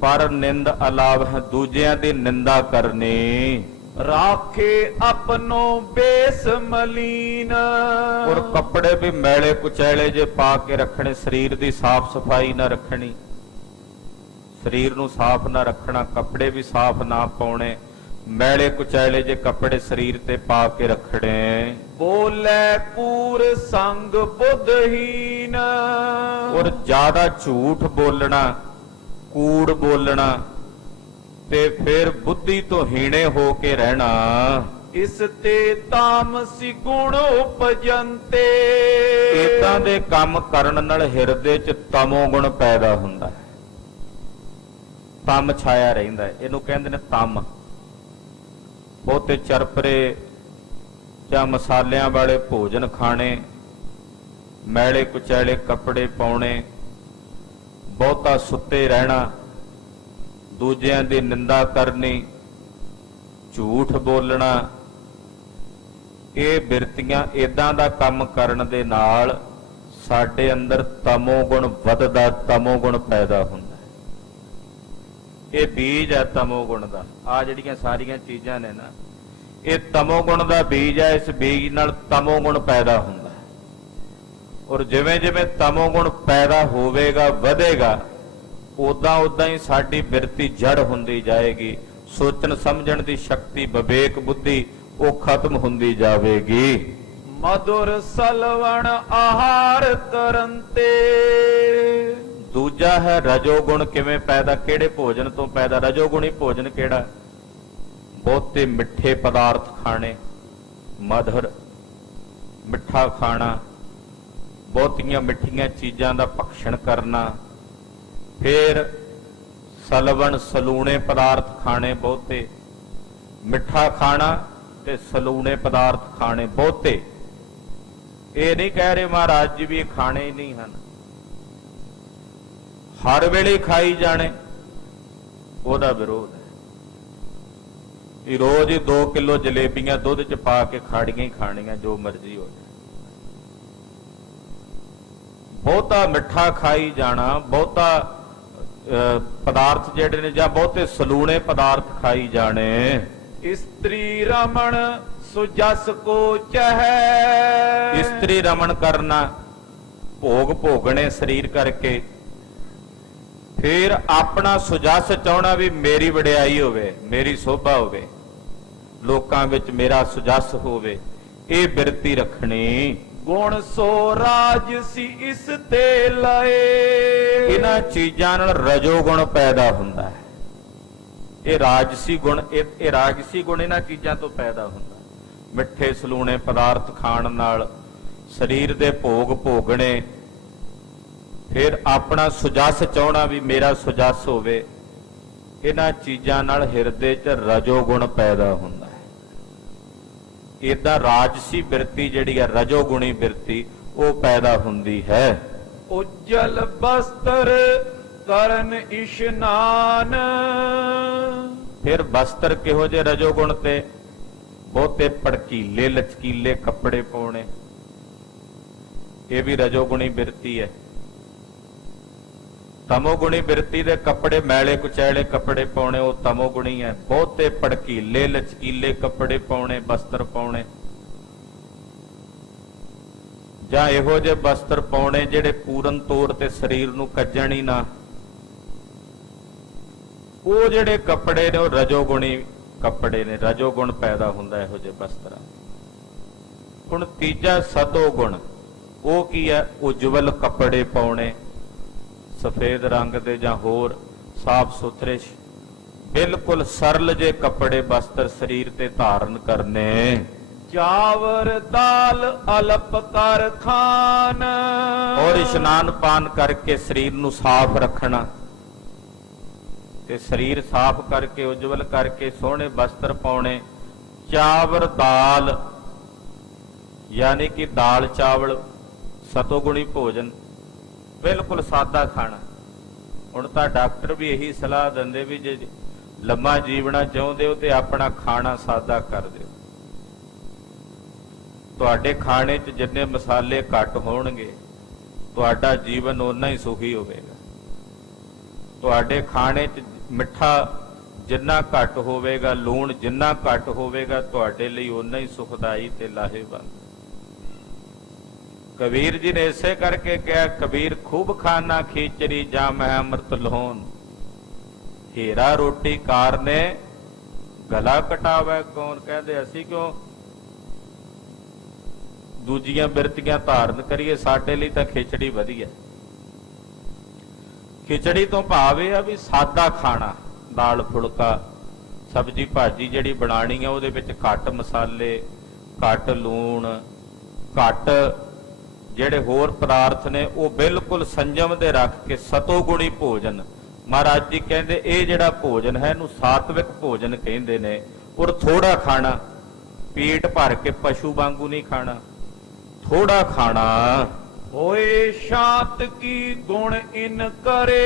ਪਰ ਨਿੰਦ ਅਲਾਵਾ ਦੂਜਿਆਂ ਦੀ ਨਿੰਦਾ ਕਰਨੀ। ਰਾਖੇ ਆਪਣੋ ਬੇਸ ਮਲੀਨ। ਔਰ ਕੱਪੜੇ ਵੀ ਮੈਲੇ ਕੁਚੈਲੇ ਜੇ ਪਾ ਕੇ ਰੱਖਣੇ, ਸਰੀਰ ਦੀ ਸਾਫ਼ ਸਫਾਈ ਨਾ ਰੱਖਣੀ, ਸਰੀਰ ਨੂੰ ਸਾਫ਼ ਨਾ ਰੱਖਣਾ, ਕੱਪੜੇ ਵੀ ਸਾਫ਼ ਨਾ ਪਾਉਣੇ, ਮੈਲੇ ਕੁਚੈਲੇ ਜੇ ਕੱਪੜੇ ਸਰੀਰ ਤੇ ਪਾ ਕੇ ਰੱਖਣੇ। ਬੋਲੇ ਕੂਰ ਸੰਗ ਬੁੱਧਹੀਨ। ਔਰ ਜ਼ਿਆਦਾ ਝੂਠ ਬੋਲਣਾ, ਕੂੜ ਬੋਲਣਾ, ਤੇ ਫਿਰ ਬੁੱਧੀ ਤੋਂ ਹੀਣੇ ਹੋ ਕੇ ਰਹਿਣਾ। ਇਸ ਤੇ ਤਾਮਸੀ ਗੁਣ ਉਪਜੰਤੇ। ਇਦਾਂ ਦੇ ਕੰਮ ਕਰਨ ਨਾਲ ਹਿਰਦੇ 'ਚ ਤਮੋ ਗੁਣ ਪੈਦਾ ਹੁੰਦਾ ਹੈ, ਤਮ ਛਾਇਆ ਰਹਿੰਦਾ ਹੈ। ਇਹਨੂੰ ਕਹਿੰਦੇ ਨੇ ਤਮ। ਬਹੁਤੇ ਚਰਪਰੇ ਜਾਂ ਮਸਾਲਿਆਂ ਵਾਲੇ ਭੋਜਨ ਖਾਣੇ, ਮੈਲੇ ਕੁਚੈਲੇ ਕੱਪੜੇ ਪਾਉਣੇ, ਬਹੁਤਾ ਸੁੱਤੇ ਰਹਿਣਾ, ਦੂਜਿਆਂ ਦੀ ਨਿੰਦਾ ਕਰਨੀ, ਝੂਠ ਬੋਲਣਾ, ਇਹ ਬਿਰਤੀਆਂ ਇਦਾਂ ਦਾ ਕੰਮ ਕਰਨ ਦੇ ਨਾਲ ਸਾਡੇ ਅੰਦਰ ਤਮੋ ਗੁਣ ਵੱਧਦਾ, ਤਮੋ ਗੁਣ ਪੈਦਾ ਹੁੰਦਾ। ਇਹ ਬੀਜ ਹੈ ਤਮੋ ਗੁਣ ਦਾ। ਆ ਜਿਹੜੀਆਂ ਸਾਰੀਆਂ ਚੀਜ਼ਾਂ ਨੇ ਨਾ, ਇਹ ਤਮੋ ਗੁਣ ਦਾ ਬੀਜ ਹੈ। ਇਸ ਬੀਜ ਨਾਲ ਤਮੋ ਗੁਣ ਪੈਦਾ ਹੁੰਦਾ। ਔਰ ਜਿਵੇਂ ਜਿਵੇਂ ਤਮੋ ਗੁਣ ਪੈਦਾ ਹੋਵੇਗਾ, ਵਧੇਗਾ, ਉਦਾਂ ਉਦਾਂ ਹੀ ਸਾਡੀ ਬਿਰਤੀ ਜੜ ਹੁੰਦੀ ਜਾਏਗੀ। ਸੋਚਣ ਸਮਝਣ ਦੀ ਸ਼ਕਤੀ, ਵਿਵੇਕ ਬੁੱਧੀ ਉਹ ਖਤਮ ਹੁੰਦੀ ਜਾਵੇਗੀ। ਮధుਰ ਸਲਵਣ ਆਹਾਰ ਕਰਨ ਤੇ। ਦੂਜਾ ਹੈ ਰਜੋ ਗੁਣ ਕਿਵੇਂ ਪੈਦਾ, ਕਿਹੜੇ ਭੋਜਨ ਤੋਂ ਪੈਦਾ। ਰਜੋ ਗੁਣੀ ਭੋਜਨ ਕਿਹੜਾ? ਬਹੁਤੇ ਮਿੱਠੇ ਪਦਾਰਥ ਖਾਣੇ, ਮਧੁਰ ਮਿੱਠਾ ਖਾਣਾ, ਬਹੁਤੀਆਂ ਮਿੱਠੀਆਂ ਚੀਜ਼ਾਂ ਦਾ ਭਖਣ ਕਰਨਾ, ਫਿਰ ਸਲਵਣ ਸਲੂਣੇ ਪਦਾਰਥ ਖਾਣੇ, ਬਹੁਤੇ ਮਿੱਠਾ ਖਾਣਾ ਤੇ ਸਲੂਣੇ ਪਦਾਰਥ ਖਾਣੇ ਬਹੁਤੇ। ਇਹ ਨਹੀਂ ਕਹਿ ਰਹੇ ਮਹਾਰਾਜ ਜੀ ਵੀ ਇਹ ਖਾਣੇ ਹੀ ਨਹੀਂ ਹਨ, ਹਰ ਵੇਲੇ ਖਾਈ ਜਾਣੇ, ਉਹਦਾ ਵਿਰੋਧ ਹੈ। ਇਹ ਰੋਜ਼ ਹੀ 2 ਕਿਲੋ ਜਲੇਬੀਆਂ ਦੁੱਧ 'ਚ ਪਾ ਕੇ ਖਾੜੀਆਂ ਹੀ ਖਾਣੀਆਂ, ਜੋ ਮਰਜ਼ੀ ਹੋ ਜਾਏ। ਬਹੁਤਾ ਮਿੱਠਾ ਖਾਈ ਜਾਣਾ, ਬਹੁਤਾ ਪਦਾਰਥ ਜਿਹੜੇ ਨੇ, ਜਾਂ ਬਹੁਤੇ ਸਲੂਣੇ ਪਦਾਰਥ ਖਾਈ ਜਾਣੇ। ਇਸਤਰੀ ਰਮਣ ਸੁਜਸ ਕੋ ਚਹੈ। ਇਸਤਰੀ ਰਮਣ ਕਰਨਾ, ਭੋਗ ਭੋਗਣੇ ਸਰੀਰ ਕਰਕੇ, ਫਿਰ ਆਪਣਾ ਸੁਜਸ ਚਾਹਣਾ ਵੀ ਮੇਰੀ ਵਡਿਆਈ ਹੋਵੇ, ਮੇਰੀ ਸੋਭਾ ਹੋਵੇ, ਲੋਕਾਂ ਵਿੱਚ ਮੇਰਾ ਸੁਜਸ ਹੋਵੇ, ਇਹ ਬਿਰਤੀ ਰੱਖਣੀ। ਗੁਣ ਸੋ ਰਾਜਸੀ ਇਸ ਤੇ ਲਏ। ਇਹਨਾਂ ਚੀਜ਼ਾਂ ਨਾਲ ਰਜੋ ਗੁਣ ਪੈਦਾ ਹੁੰਦਾ ਹੈ। ਇਹ ਰਾਜਸੀ ਗੁਣ, ਇਹ ਰਾਜਸੀ ਗੁਣ ਇਹਨਾਂ ਚੀਜ਼ਾਂ ਤੋਂ ਪੈਦਾ ਹੁੰਦਾ। ਮਿੱਠੇ ਸਲੂਣੇ ਪਦਾਰਥ ਖਾਣ ਨਾਲ, ਸਰੀਰ ਦੇ ਭੋਗ ਭੋਗਣੇ, ਫਿਰ ਆਪਣਾ ਸੁਜਸ ਚਾਹਣਾ ਵੀ ਮੇਰਾ ਸੁਜਸ ਹੋਵੇ, ਇਹਨਾਂ ਚੀਜ਼ਾਂ ਨਾਲ ਹਿਰਦੇ 'ਚ ਰਜੋ ਗੁਣ ਪੈਦਾ ਹੁੰਦਾ ਹੈ। ਇਦਾਂ ਰਾਜਸੀ ਬਿਰਤੀ ਜਿਹੜੀ ਹੈ, ਰਜੋ ਗੁਣੀ ਬਿਰਤੀ, ਉਹ ਪੈਦਾ ਹੁੰਦੀ ਹੈ। ਉਜਲ ਬਸਤਰ ਕਰਨ ਇਸ਼ਨਾਨ। ਫਿਰ ਬਸਤਰ ਕਿਹੋ ਜਿਹੇ ਰਜੋਗੁਣ ਤੇ ਬਹੁਤੇ ਭੜਕੀਲੇ ਲਚਕੀਲੇ ਕੱਪੜੇ ਪਾਉਣੇ, ਇਹ ਵੀ ਰਜੋਗੁਣੀ ਬਿਰਤੀ ਹੈ। ਤਮੋਗੁਣੀ ਬਿਰਤੀ ਦੇ ਕੱਪੜੇ ਮੈਲੇ ਕੁਚੈਲੇ ਕੱਪੜੇ ਪਾਉਣੇ ਉਹ ਤਮੋਗੁਣੀ ਹੈ। ਬਹੁਤੇ ਭੜਕੀਲੇ ਲਚਕੀਲੇ ਕੱਪੜੇ ਪਾਉਣੇ, ਬਸਤਰ ਪਾਉਣੇ, ਜਾਂ ਇਹੋ ਜਿਹੇ ਬਸਤਰ ਪਾਉਣੇ ਜਿਹੜੇ ਪੂਰਨ ਤੌਰ ਤੇ ਸਰੀਰ ਨੂੰ ਕੱਜਣ ਹੀ ਨਾ, ਉਹ ਜਿਹੜੇ ਕੱਪੜੇ ਨੇ ਉਹ ਰਜੋਗੁਣੀ ਕੱਪੜੇ ਨੇ, ਰਜੋਗੁਣ ਪੈਦਾ ਹੁੰਦਾ ਇਹੋ ਜਿਹੇ ਬਸਤਰਾਂ। ਹੁਣ ਤੀਜਾ ਸਤੋਗੁਣ, ਉਹ ਕੀ ਹੈ? ਉਜਵਲ ਕੱਪੜੇ ਪਾਉਣੇ, ਸਫੇਦ ਰੰਗ ਦੇ ਜਾਂ ਹੋਰ ਸਾਫ ਸੁਥਰੇ ਬਿਲਕੁਲ ਸਰਲ ਜੇ ਕੱਪੜੇ ਬਸਤਰ ਸਰੀਰ ਤੇ ਧਾਰਨ ਕਰਨੇ। ਚਾਵਰ ਦਾਲ ਅਲਪ ਕਰ ਖਾਨ, ਔਰ ਇਸ਼ਨਾਨ ਪਾਨ ਕਰਕੇ ਸਰੀਰ ਨੂੰ ਸਾਫ਼ ਰੱਖਣਾ, ਤੇ ਸਰੀਰ ਸਾਫ਼ ਕਰਕੇ ਉਜਵਲ ਕਰਕੇ ਸੋਹਣੇ ਬਸਤਰ ਪਾਉਣੇ। ਚਾਵਰ ਦਾਲ ਯਾਨੀ ਕਿ ਦਾਲ ਚਾਵਲ ਸਤੋਗੁਣੀ ਭੋਜਨ, ਬਿਲਕੁਲ ਸਾਦਾ ਖਾਣਾ। ਹੁਣ ਤਾਂ ਡਾਕਟਰ ਵੀ ਇਹੀ ਸਲਾਹ ਦਿੰਦੇ ਵੀ ਜੇ ਲੰਮਾ ਜੀਵਣਾ ਚਾਹੁੰਦੇ ਹੋ ਤੇ ਆਪਣਾ ਖਾਣਾ ਸਾਦਾ ਕਰ ਦਿਓ। ਤੁਹਾਡੇ ਖਾਣੇ 'ਚ ਜਿੰਨੇ ਮਸਾਲੇ ਘੱਟ ਹੋਣਗੇ ਤੁਹਾਡਾ ਜੀਵਨ ਓਨਾ ਹੀ ਸੁਖੀ ਹੋਵੇਗਾ। ਤੁਹਾਡੇ ਖਾਣੇ 'ਚ ਮਿੱਠਾ ਜਿੰਨਾ ਘੱਟ ਹੋਵੇਗਾ, ਲੂਣ ਜਿੰਨਾ ਘੱਟ ਹੋਵੇਗਾ, ਤੁਹਾਡੇ ਲਈ ਓਨਾ ਹੀ ਸੁਖਦਾਈ ਤੇ ਲਾਹੇਵੰਦ। ਕਬੀਰ ਜੀ ਨੇ ਇਸੇ ਕਰਕੇ ਕਿਹਾ, ਕਬੀਰ ਖੂਬ ਖਾਨਾ ਖੀਚੜੀ ਜਾਂ ਮੈਂ ਅੰਮ੍ਰਿਤ ਲੋਨ, ਹੀਰਾ ਰੋਟੀ ਕਾਰਨੇ ਗਲਾ ਕਟਾਵੇ ਕੌਣ। ਕਹਿੰਦੇ ਅਸੀਂ ਕਿਉਂ ਦੂਜੀਆਂ ਬਿਰਤੀਆਂ ਧਾਰਨ ਕਰੀਏ, ਸਾਡੇ ਲਈ ਤਾਂ ਖਿਚੜੀ ਵਧੀਆ। ਖਿਚੜੀ ਤੋਂ ਭਾਵ ਇਹ ਆ ਵੀ ਸਾਦਾ ਖਾਣਾ, ਦਾਲ ਫੁਲਕਾ ਸਬਜ਼ੀ ਭਾਜੀ ਜਿਹੜੀ ਬਣਾਣੀ ਆ ਉਹਦੇ ਵਿੱਚ ਘੱਟ ਮਸਾਲੇ, ਘੱਟ ਲੂਣ, ਘੱਟ ਜਿਹੜੇ ਹੋਰ ਪਦਾਰਥ ਨੇ ਉਹ ਬਿਲਕੁਲ ਸੰਜਮ ਦੇ ਰੱਖ ਕੇ ਸਤੋਗੁਣੀ ਭੋਜਨ। ਮਹਾਰਾਜ ਜੀ ਕਹਿੰਦੇ ਇਹ ਜਿਹੜਾ ਭੋਜਨ ਹੈ ਇਹਨੂੰ ਸਾਤਵਿਕ ਭੋਜਨ ਕਹਿੰਦੇ ਨੇ। ਔਰ ਥੋੜਾ ਖਾਣਾ, ਪੇਟ ਭਰ ਕੇ ਪਸ਼ੂ ਵਾਂਗੂ ਨਹੀਂ ਖਾਣਾ, ਥੋੜਾ ਖਾਣਾ। ਹੋਏ ਸ਼ਾਂਤ ਕੀ ਗੁਣ ਇਨ ਕਰੇ,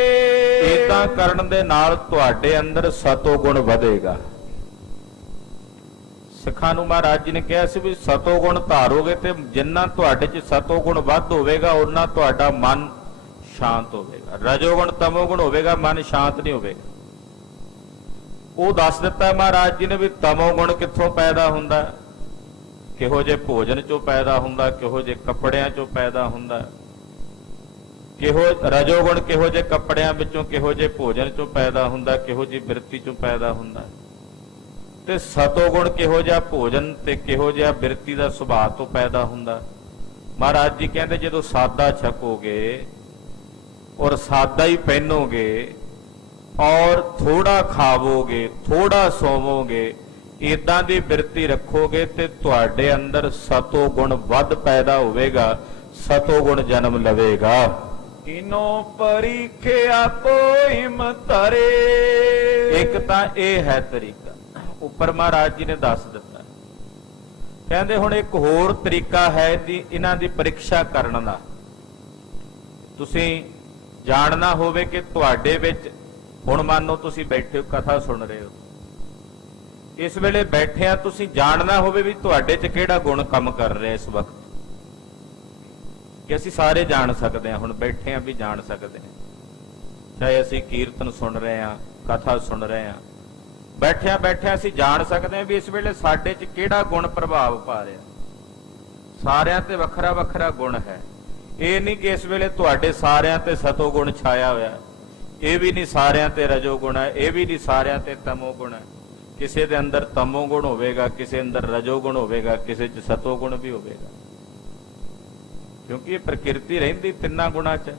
ਇਦਾਂ ਕਰਨ ਦੇ ਨਾਲ ਤੁਹਾਡੇ ਅੰਦਰ ਸਤੋਗੁਣ ਵਧੇਗਾ। ਸਿੱਖਾਂ ਨੂੰ ਮਹਾਰਾਜ ਜੀ ਨੇ ਕਿਹਾ ਸੀ ਵੀ ਸਤੋਗੁਣ ਧਾਰੋਗੇ ਤੇ ਜਿੰਨਾ ਤੁਹਾਡੇ 'ਚ ਸਤੋਗੁਣ ਵੱਧ ਹੋਵੇਗਾ ਉਹਨਾਂ ਤੁਹਾਡਾ ਮਨ ਸ਼ਾਂਤ ਹੋਵੇਗਾ। ਰਜੋਗੁਣ ਤਮੋਗੁਣ ਹੋਵੇਗਾ, ਮਨ ਸ਼ਾਂਤ ਨਹੀਂ ਹੋਵੇਗਾ। ਉਹ ਦੱਸ ਦਿੱਤਾ ਮਹਾਰਾਜ ਜੀ ਨੇ ਵੀ ਤਮੋਗੁਣ ਕਿੱਥੋਂ ਪੈਦਾ ਹੁੰਦਾ, ਕਿਹੋ ਜਿਹੇ ਭੋਜਨ 'ਚੋਂ ਪੈਦਾ ਹੁੰਦਾ, ਕਿਹੋ ਜਿਹੇ ਕੱਪੜਿਆਂ 'ਚੋਂ ਪੈਦਾ ਹੁੰਦਾ। ਰਜੋਗੁਣ ਕਿਹੋ ਜਿਹੇ ਕੱਪੜਿਆਂ ਵਿੱਚੋਂ, ਕਿਹੋ ਜਿਹੇ ਭੋਜਨ 'ਚੋਂ ਪੈਦਾ ਹੁੰਦਾ, ਕਿਹੋ ਜਿਹੀ ਬਿਰਤੀ 'ਚੋਂ ਪੈਦਾ ਹੁੰਦਾ। ਤੇ ਸਤੋਗੁਣ ਕਿਹੋ ਜਿਹਾ ਭੋਜਨ ਤੇ ਕਿਹੋ ਜਿਹਾ ਬਿਰਤੀ ਦਾ ਸੁਭਾਅ ਤੋਂ ਪੈਦਾ ਹੁੰਦਾ। ਮਹਾਰਾਜ ਜੀ ਕਹਿੰਦੇ ਜਦੋਂ ਸਾਦਾ ਛਕੋਗੇ ਔਰ ਸਾਦਾ ਹੀ ਪਹਿਨੋਗੇ ਔਰ ਥੋੜਾ ਖਾਵੋਗੇ, ਥੋੜਾ ਸੋਵੋਗੇ, ਇਦਾਂ ਦੀ ਬਿਰਤੀ ਰੱਖੋਗੇ ਤੇ ਤੁਹਾਡੇ ਅੰਦਰ ਸਤੋਗੁਣ ਵੱਧ ਪੈਦਾ ਹੋਵੇਗਾ, ਸਤੋਗੁਣ ਜਨਮ ਲਵੇਗਾ। ਇਨੋ ਪਰੀਖਿਆ ਕੋਈ ਮਤਰੇ, ਇੱਕ ਤਾਂ ਇਹ ਹੈ ਤਰੀਕਾ, ਉੱਪਰ ਮਹਾਰਾਜ ਜੀ ਨੇ ਦੱਸ ਦਿੱਤਾ। ਕਹਿੰਦੇ ਹੁਣ ਇੱਕ ਹੋਰ ਤਰੀਕਾ ਹੈ ਇਹਨਾਂ ਦੀ ਪ੍ਰੀਖਿਆ ਕਰਨ ਦਾ। ਤੁਸੀਂ ਜਾਣਨਾ ਹੋਵੇ ਕਿ ਤੁਹਾਡੇ ਵਿੱਚ, ਹੁਣ ਮੰਨ ਲਓ ਤੁਸੀਂ ਬੈਠੇ ਹੋ ਕਥਾ ਸੁਣ ਰਹੇ ਹੋ, ਇਸ ਵੇਲੇ ਬੈਠਿਆਂ ਤੁਸੀਂ ਜਾਣਨਾ ਹੋਵੇ ਵੀ ਤੁਹਾਡੇ 'ਚ ਕਿਹੜਾ ਗੁਣ ਕੰਮ ਕਰ ਰਿਹਾ ਇਸ ਵਕਤ, ਕਿ ਅਸੀਂ ਸਾਰੇ ਜਾਣ ਸਕਦੇ ਹਾਂ। ਹੁਣ ਬੈਠੇ ਹਾਂ ਵੀ ਜਾਣ ਸਕਦੇ ਹਾਂ, ਚਾਹੇ ਅਸੀਂ ਕੀਰਤਨ ਸੁਣ ਰਹੇ ਹਾਂ, ਕਥਾ ਸੁਣ ਰਹੇ ਹਾਂ, ਬੈਠਿਆਂ ਅਸੀਂ ਜਾਣ ਸਕਦੇ ਹਾਂ ਵੀ ਇਸ ਵੇਲੇ ਸਾਡੇ 'ਚ ਕਿਹੜਾ ਗੁਣ ਪ੍ਰਭਾਵ ਪਾ ਰਿਹਾ। ਸਾਰਿਆਂ ਤੇ ਵੱਖਰਾ ਵੱਖਰਾ ਗੁਣ ਹੈ। ਇਹ ਨਹੀਂ ਕਿ ਇਸ ਵੇਲੇ ਤੁਹਾਡੇ ਸਾਰਿਆਂ ਤੇ ਸਤੋਗੁਣ ਛਾਇਆ ਹੋਇਆ, ਇਹ ਵੀ ਨਹੀਂ ਸਾਰਿਆਂ ਤੇ ਰਜੋਗੁਣ ਹੈ, ਇਹ ਵੀ ਨਹੀਂ ਸਾਰਿਆਂ ਤੇ ਤਮੋਗੁਣ ਹੈ। ਕਿਸੇ ਦੇ ਅੰਦਰ ਤਮੋਗੁਣ ਹੋਵੇਗਾ, ਕਿਸੇ ਅੰਦਰ ਰਜੋਗੁਣ ਹੋਵੇਗਾ, ਕਿਸੇ 'ਚ ਸਤੋਗੁਣ ਵੀ ਹੋਵੇਗਾ, ਕਿਉਂਕਿ ਇਹ ਪ੍ਰਕਿਰਤੀ ਰਹਿੰਦੀ ਤਿੰਨਾਂ ਗੁਣਾਂ 'ਚ।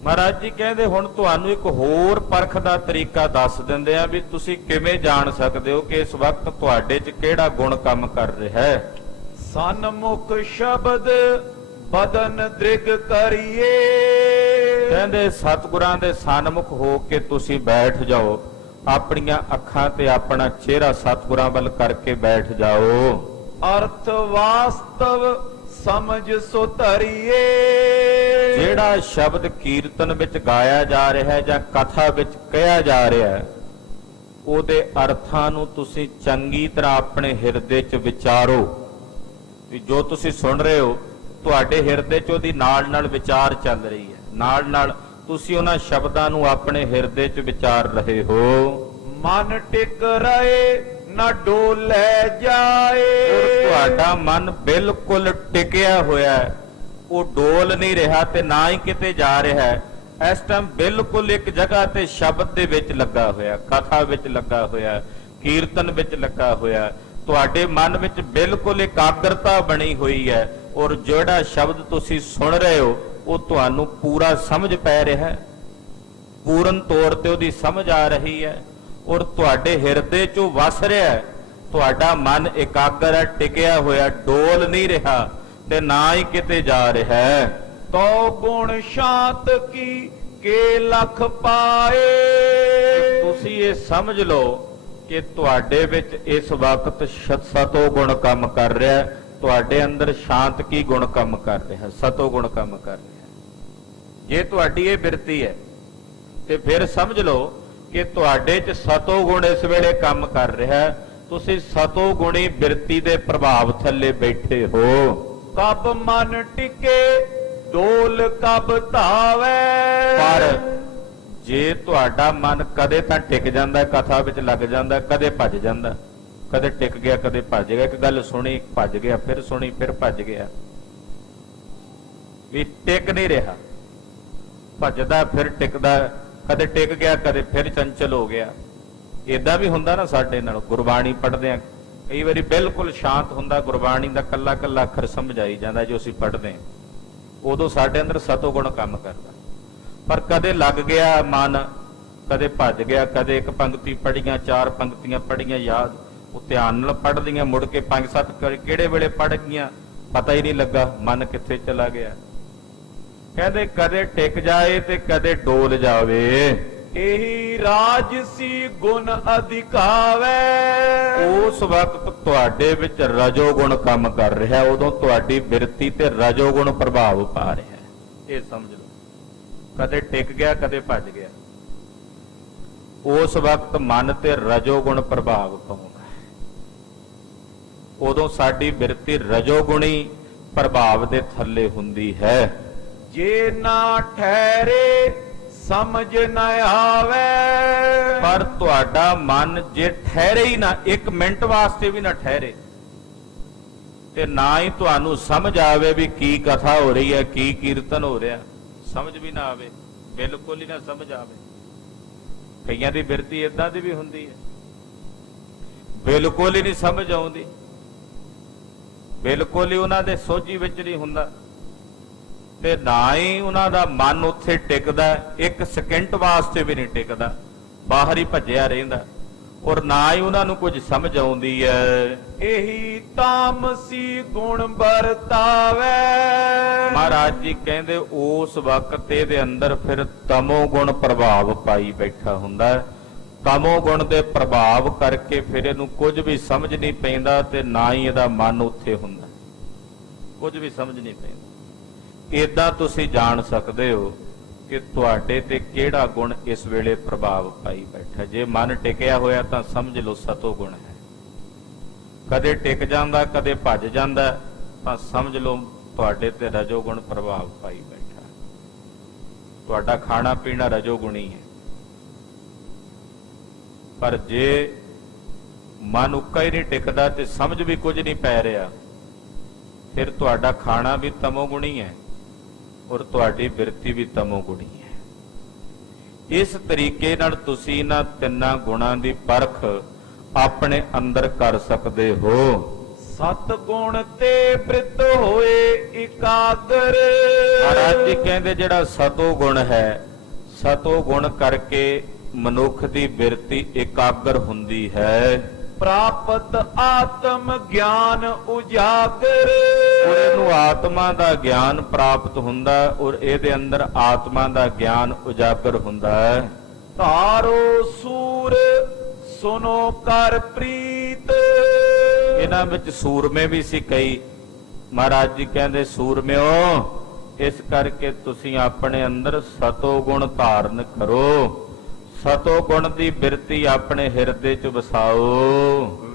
ਮਹਾਰਾਜ ਜੀ ਕਹਿੰਦੇ ਹੁਣ ਤੁਹਾਨੂੰ ਇੱਕ ਹੋਰ ਪਰਖ ਦਾ ਤਰੀਕਾ ਦੱਸ ਦਿੰਦੇ ਆ ਵੀ ਤੁਸੀਂ ਕਿਵੇਂ ਜਾਣ ਸਕਦੇ ਹੋ ਕਿ ਇਸ ਵਕਤ ਤੁਹਾਡੇ 'ਚ ਕਿਹੜਾ ਗੁਣ ਕੰਮ ਕਰ ਰਿਹਾ ਹੈ। ਸਨਮੁਖ ਸ਼ਬਦ ਬਦਨ ਦ੍ਰਿਗ ਕਰੀਏ, ਕਹਿੰਦੇ ਸਤਿਗੁਰਾਂ ਦੇ ਸਨਮੁਖ ਹੋ ਕੇ ਤੁਸੀਂ ਬੈਠ ਜਾਓ, ਆਪਣੀਆਂ ਅੱਖਾਂ ਤੇ ਆਪਣਾ ਚਿਹਰਾ ਸਤਿਗੁਰਾਂ ਵੱਲ ਕਰਕੇ ਬੈਠ ਜਾਓ। ਅਰਥ ਵਾਸਤਵ ਸਮਝ ਸੋ ਧਰੀਏ, ਜਿਹੜਾ ਸ਼ਬਦ ਕੀਰਤਨ ਵਿੱਚ ਗਾਇਆ ਜਾ ਰਿਹਾ ਹੈ ਜਾਂ ਕਥਾ ਵਿੱਚ ਕਿਹਾ ਜਾ ਰਿਹਾ ਹੈ, ਉਹਦੇ ਅਰਥਾਂ ਨੂੰ ਤੁਸੀਂ ਚੰਗੀ ਤਰ੍ਹਾਂ ਆਪਣੇ ਹਿਰਦੇ 'ਚ ਵਿਚਾਰੋ। ਵੀ ਜੋ ਤੁਸੀਂ ਸੁਣ ਰਹੇ ਹੋ, ਤੁਹਾਡੇ ਹਿਰਦੇ 'ਚ ਉਹਦੀ ਨਾਲ ਵਿਚਾਰ ਚੱਲ ਰਹੀ ਹੈ, ਨਾਲ ਤੁਸੀਂ ਉਹਨਾਂ ਸ਼ਬਦਾਂ ਨੂੰ ਆਪਣੇ ਹਿਰਦੇ 'ਚ ਵਿਚਾਰ ਰਹੇ ਹੋ। ਮਨ ਟਿਕ ਰਹੇ ਨਾ ਡੋਲੇ ਜਾਏ। ਤੁਹਾਡਾ ਮਨ ਬਿਲਕੁਲ ਟਿਕਿਆ ਹੋਇਆ ਹੈ, ਉਹ ਡੋਲ ਨਹੀਂ ਰਿਹਾ ਤੇ ਨਾ ਹੀ ਕਿਤੇ ਜਾ ਰਿਹਾ ਹੈ। ਇਸ ਟਾਈਮ ਬਿਲਕੁਲ ਇੱਕ ਜਗ੍ਹਾ ਤੇ ਸ਼ਬਦ ਦੇ ਵਿੱਚ ਲੱਗਾ ਹੋਇਆ, ਕਥਾ ਵਿੱਚ ਲੱਗਾ ਹੋਇਆ, ਕੀਰਤਨ ਵਿੱਚ ਲੱਗਾ ਹੋਇਆ। ਤੁਹਾਡੇ ਮਨ ਵਿੱਚ ਬਿਲਕੁਲ ਇਕਾਗਰਤਾ ਬਣੀ ਹੋਈ ਹੈ ਔਰ ਜਿਹੜਾ ਸ਼ਬਦ ਤੁਸੀਂ ਸੁਣ ਰਹੇ ਹੋ ਉਹ ਤੁਹਾਨੂੰ ਪੂਰਾ ਸਮਝ ਪੈ ਰਿਹਾ ਹੈ, ਪੂਰਨ ਤੌਰ ਤੇ ਉਹਦੀ ਸਮਝ ਆ ਰਹੀ ਹੈ ਔਰ ਤੁਹਾਡੇ ਹਿਰਦੇ 'ਚੋਂ ਵਸ ਰਿਹਾ ਹੈ। ਤੁਹਾਡਾ ਮਨ ਇਕਾਗਰ ਹੈ, ਟਿਕਿਆ ਹੋਇਆ, ਡੋਲ ਨਹੀਂ ਰਿਹਾ ਤੇ ਨਾ ਹੀ ਕਿਤੇ ਜਾ ਰਿਹਾ ਹੈ। ਤੋ ਗੁਣ ਸ਼ਾਂਤ ਕੀ ਕੇ ਲਖ ਪਾਏ। ਤੁਸੀਂ ਇਹ ਸਮਝ ਲਓ ਕਿ ਤੁਹਾਡੇ ਵਿੱਚ ਇਸ ਵਕਤ ਸਤੋ ਗੁਣ ਕੰਮ ਕਰ ਰਿਹਾ ਹੈ। ਤੁਹਾਡੇ ਅੰਦਰ ਸ਼ਾਂਤ ਕੀ ਗੁਣ ਕੰਮ ਕਰ ਰਿਹਾ, ਸਤੋ ਗੁਣ ਕੰਮ ਕਰ ਰਿਹਾ। ਜੇ ਤੁਹਾਡੀ ਇਹ ਬਿਰਤੀ ਹੈ ਤੇ ਫਿਰ ਸਮਝ ਲਓ ਕਿ ਤੁਹਾਡੇ 'ਚ ਸਤੋ ਗੁਣ ਇਸ ਵੇਲੇ ਕੰਮ ਕਰ ਰਿਹਾ ਹੈ। ਤੁਸੀਂ ਸਤੋ ਗੁਣੀ ਬਿਰਤੀ ਦੇ ਪ੍ਰਭਾਵ ਥੱਲੇ ਬੈਠੇ ਹੋ। ਕਬ ਮਨ ਟਿਕੇ ਡੋਲ ਕਬ ਧਾਵੇ। ਪਰ ਜੇ ਤੁਹਾਡਾ ਮਨ ਕਦੇ ਤਾਂ ਟਿਕ ਜਾਂਦਾ, ਕਥਾ ਵਿੱਚ ਲੱਗ ਜਾਂਦਾ, ਕਦੇ ਭੱਜ ਜਾਂਦਾ, ਕਦੇ ਟਿਕ ਗਿਆ ਕਦੇ ਭੱਜ ਗਿਆ। ਇੱਕ ਗੱਲ ਸੁਣੀ ਭੱਜ ਗਿਆ, ਫਿਰ ਸੁਣੀ ਫਿਰ ਭੱਜ ਗਿਆ, ਵੀ ਟਿਕ ਨਹੀਂ ਰਿਹਾ, ਭੱਜਦਾ ਫਿਰ ਟਿਕਦਾ, ਕਦੇ ਟਿਕ ਗਿਆ ਕਦੇ ਫਿਰ ਚੰਚਲ ਹੋ ਗਿਆ। ਏਦਾਂ ਵੀ ਹੁੰਦਾ ਨਾ ਸਾਡੇ ਨਾਲ। ਗੁਰਬਾਣੀ ਪੜ੍ਹਦੇ ਆ ਕਈ ਵਾਰੀ ਬਿਲਕੁਲ ਸ਼ਾਂਤ ਹੁੰਦਾ, ਗੁਰਬਾਣੀ ਦਾ ਕੱਲਾ ਕੱਲਾ ਅੱਖਰ ਸਮਝ ਆਈ ਜਾਂਦਾ ਜੋ ਅਸੀਂ ਪੜ੍ਹਦੇ ਹਾਂ, ਉਦੋਂ ਸਾਡੇ ਅੰਦਰ ਸਤੋ ਗੁਣ ਕੰਮ ਕਰਦਾ। ਪਰ ਕਦੇ ਲੱਗ ਗਿਆ ਮਨ, ਕਦੇ ਭੱਜ ਗਿਆ, ਕਦੇ ਇੱਕ ਪੰਕਤੀ ਪੜ੍ਹੀਆਂ, ਚਾਰ ਪੰਕਤੀਆਂ ਪੜ੍ਹੀਆਂ ਯਾਦ, ਉਹ ਧਿਆਨ ਨਾਲ ਪੜ੍ਹ ਲਈਆਂ, ਮੁੜ ਕੇ 5-7 ਕਿਹੜੇ ਵੇਲੇ ਪੜ੍ਹ ਗਈਆਂ ਪਤਾ ਹੀ ਨਹੀਂ ਲੱਗਾ, ਮਨ ਕਿੱਥੇ ਚਲਾ ਗਿਆ। ਕਹਿੰਦੇ ਕਦੇ ਟਿਕ ਜਾਏ ਤੇ ਕਦੇ ਡੋਲ ਜਾਵੇ। ਇਹੀ ਰਾਜਸੀ ਗੁਣ ਅਧਿਕਾਵੇ। ਉਸ ਵਕਤ ਤੁਹਾਡੇ ਵਿੱਚ ਰਜੋ ਗੁਣ ਕੰਮ ਕਰ ਰਿਹਾ, ਉਦੋਂ ਤੁਹਾਡੀ ਬਿਰਤੀ ਤੇ ਰਜੋ ਗੁਣ ਪ੍ਰਭਾਵ ਪਾ ਰਿਹਾ। ਇਹ ਸਮਝ ਲਓ, ਕਦੇ ਟਿਕ ਗਿਆ ਕਦੇ ਭੱਜ ਗਿਆ, ਉਸ ਵਕਤ ਮਨ ਤੇ ਰਜੋ ਗੁਣ ਪ੍ਰਭਾਵ ਪਾਉਂਦਾ। ਉਦੋਂ ਸਾਡੀ ਬਿਰਤੀ ਰਜੋ ਗੁਣੀ ਪ੍ਰਭਾਵ ਦੇ ਥੱਲੇ ਹੁੰਦੀ ਹੈ। ਜੇ ਨਾ ਠਹਿਰੇ ਸਮਝ ਨਾ ਆਵੇ। ਪਰ ਤੁਹਾਡਾ ਮਨ ਜੇ ਠਹਿਰੇ ਹੀ ਨਾ, ਇੱਕ ਮਿੰਟ ਵਾਸਤੇ ਵੀ ਨਾ ਠਹਿਰੇ, ਤੇ ਨਾ ਹੀ ਤੁਹਾਨੂੰ ਸਮਝ ਆਵੇ ਵੀ ਕੀ ਕਥਾ ਹੋ ਰਹੀ ਹੈ, ਕੀ ਕੀਰਤਨ ਹੋ ਰਿਹਾ, ਸਮਝ ਵੀ ਨਾ ਆਵੇ, ਬਿਲਕੁਲ ਹੀ ਨਾ ਸਮਝ ਆਵੇ। ਕਈਆਂ ਦੀ ਬਿਰਤੀ ਏਦਾਂ ਦੀ ਵੀ ਹੁੰਦੀ ਹੈ, ਬਿਲਕੁਲ ਹੀ ਨਹੀਂ ਸਮਝ ਆਉਂਦੀ, ਬਿਲਕੁਲ ਹੀ ਉਹਨਾਂ ਦੇ ਸੋਝੀ ਵਿੱਚ ਨਹੀਂ ਹੁੰਦਾ ਤੇ ਨਾ ਹੀ ਉਹਨਾਂ ਦਾ ਮਨ ਉੱਥੇ ਟਿਕਦਾ, ਇੱਕ ਸਕਿੰਟ ਵਾਸਤੇ ਵੀ ਨਹੀਂ ਟਿਕਦਾ, ਬਾਹਰ ਹੀ ਭੱਜਿਆ ਰਹਿੰਦਾ ਔਰ ਨਾ ਹੀ ਉਹਨਾਂ ਨੂੰ ਕੁਝ ਸਮਝ ਆਉਂਦੀ ਹੈ। ਇਹੀ ਤਾਮਸੀ ਗੁਣ ਵਰਤਾਵੇ। ਮਹਾਰਾਜ ਜੀ ਕਹਿੰਦੇ ਉਸ ਵਕਤ ਇਹਦੇ ਅੰਦਰ ਫਿਰ ਤਮੋ ਗੁਣ ਪ੍ਰਭਾਵ ਪਾਈ ਬੈਠਾ ਹੁੰਦਾ। ਤਮੋ ਗੁਣ ਦੇ ਪ੍ਰਭਾਵ ਕਰਕੇ ਫਿਰ ਇਹਨੂੰ ਕੁਝ ਵੀ ਸਮਝ ਨਹੀਂ ਪੈਂਦਾ ਤੇ ਨਾ ਹੀ ਇਹਦਾ ਮਨ ਉੱਥੇ ਹੁੰਦਾ, ਕੁਝ ਵੀ ਸਮਝ ਨਹੀਂ ਪੈਂਦਾ। ਏਦਾਂ ਤੁਸੀਂ ਜਾਣ ਸਕਦੇ ਹੋ ਕਿ ਤੁਹਾਡੇ ਤੇ ਕਿਹੜਾ ਗੁਣ ਇਸ ਵੇਲੇ ਪ੍ਰਭਾਵ ਪਾਈ ਬੈਠਾ। ਜੇ ਮਨ ਟਿਕਿਆ ਹੋਇਆ ਤਾਂ ਸਮਝ ਲਓ ਸਤੋ ਗੁਣ ਹੈ। ਕਦੇ ਟਿਕ ਜਾਂਦਾ ਕਦੇ ਭੱਜ ਜਾਂਦਾ ਤਾਂ ਸਮਝ ਲਓ ਤੁਹਾਡੇ ਤੇ ਰਜੋ ਗੁਣ ਪ੍ਰਭਾਵ ਪਾਈ ਬੈਠਾ। ਤੁਹਾਡਾ ਖਾਣਾ ਪੀਣਾ ਰਜੋ ਗੁਣੀ ਹੈ। ਪਰ ਜੇ ਮਨ ਉੱਕਾ ਹੀ ਨਹੀਂ ਟਿਕਦਾ ਤੇ ਸਮਝ ਵੀ ਕੁਝ ਨਹੀਂ ਪੈ ਰਿਹਾ, ਫਿਰ ਤੁਹਾਡਾ ਖਾਣਾ ਵੀ ਤਮੋ ਗੁਣੀ ਹੈ ਔਰ ਤੁਹਾਡੀ ਬਿਰਤੀ ਵੀ ਤਮੋ ਗੁਣੀ ਹੈ। ਇਸ ਤਰੀਕੇ ਨਾਲ ਤੁਸੀਂ ਇਹਨਾਂ ਤਿੰਨਾਂ ਗੁਣਾਂ ਦੀ ਪਰਖ ਆਪਣੇ ਅੰਦਰ ਕਰ ਸਕਦੇ ਹੋ। ਸਤ ਗੁਣ ਤੇ ਬ੍ਰਿਤ ਹੋਏ ਇਕਾਗਰ। ਮਹਾਰਾਜ ਜੀ ਕਹਿੰਦੇ ਜਿਹੜਾ ਸਤੋ ਗੁਣ ਹੈ, ਸਤੋ ਗੁਣ ਕਰਕੇ ਮਨੁੱਖ ਦੀ ਬਿਰਤੀ ਇਕਾਗਰ ਹੁੰਦੀ ਹੈ। ਪ੍ਰਾਪਤ ਆਤਮ ਗਿਆਨ ਉਜਾਗਰ। ਉਹਨੂੰ ਆਤਮਾ ਦਾ ਗਿਆਨ ਪ੍ਰਾਪਤ ਹੁੰਦਾ ਔਰ ਇਹਦੇ ਅੰਦਰ ਆਤਮਾ ਦਾ ਗਿਆਨ ਉਜਾਗਰ ਹੁੰਦਾ ਹੈ। ਧਾਰੋ ਸੂਰ ਸੁਨੋ ਕਰ ਪ੍ਰੀਤ। ਇਹਨਾਂ ਵਿੱਚ ਸੂਰਮੇ ਵੀ ਸੀ ਕਈ। ਮਹਾਰਾਜ ਜੀ ਕਹਿੰਦੇ ਸੂਰਮਿਓ ਇਸ ਕਰਕੇ ਤੁਸੀਂ ਆਪਣੇ ਅੰਦਰ ਸਤੋ ਗੁਣ ਧਾਰਨ ਕਰੋ। ਸਤੋ ਗੁਣ ਦੀ ਬਿਰਤੀ ਆਪਣੇ ਹਿਰਦੇ 'ਚ ਵਸਾਓ।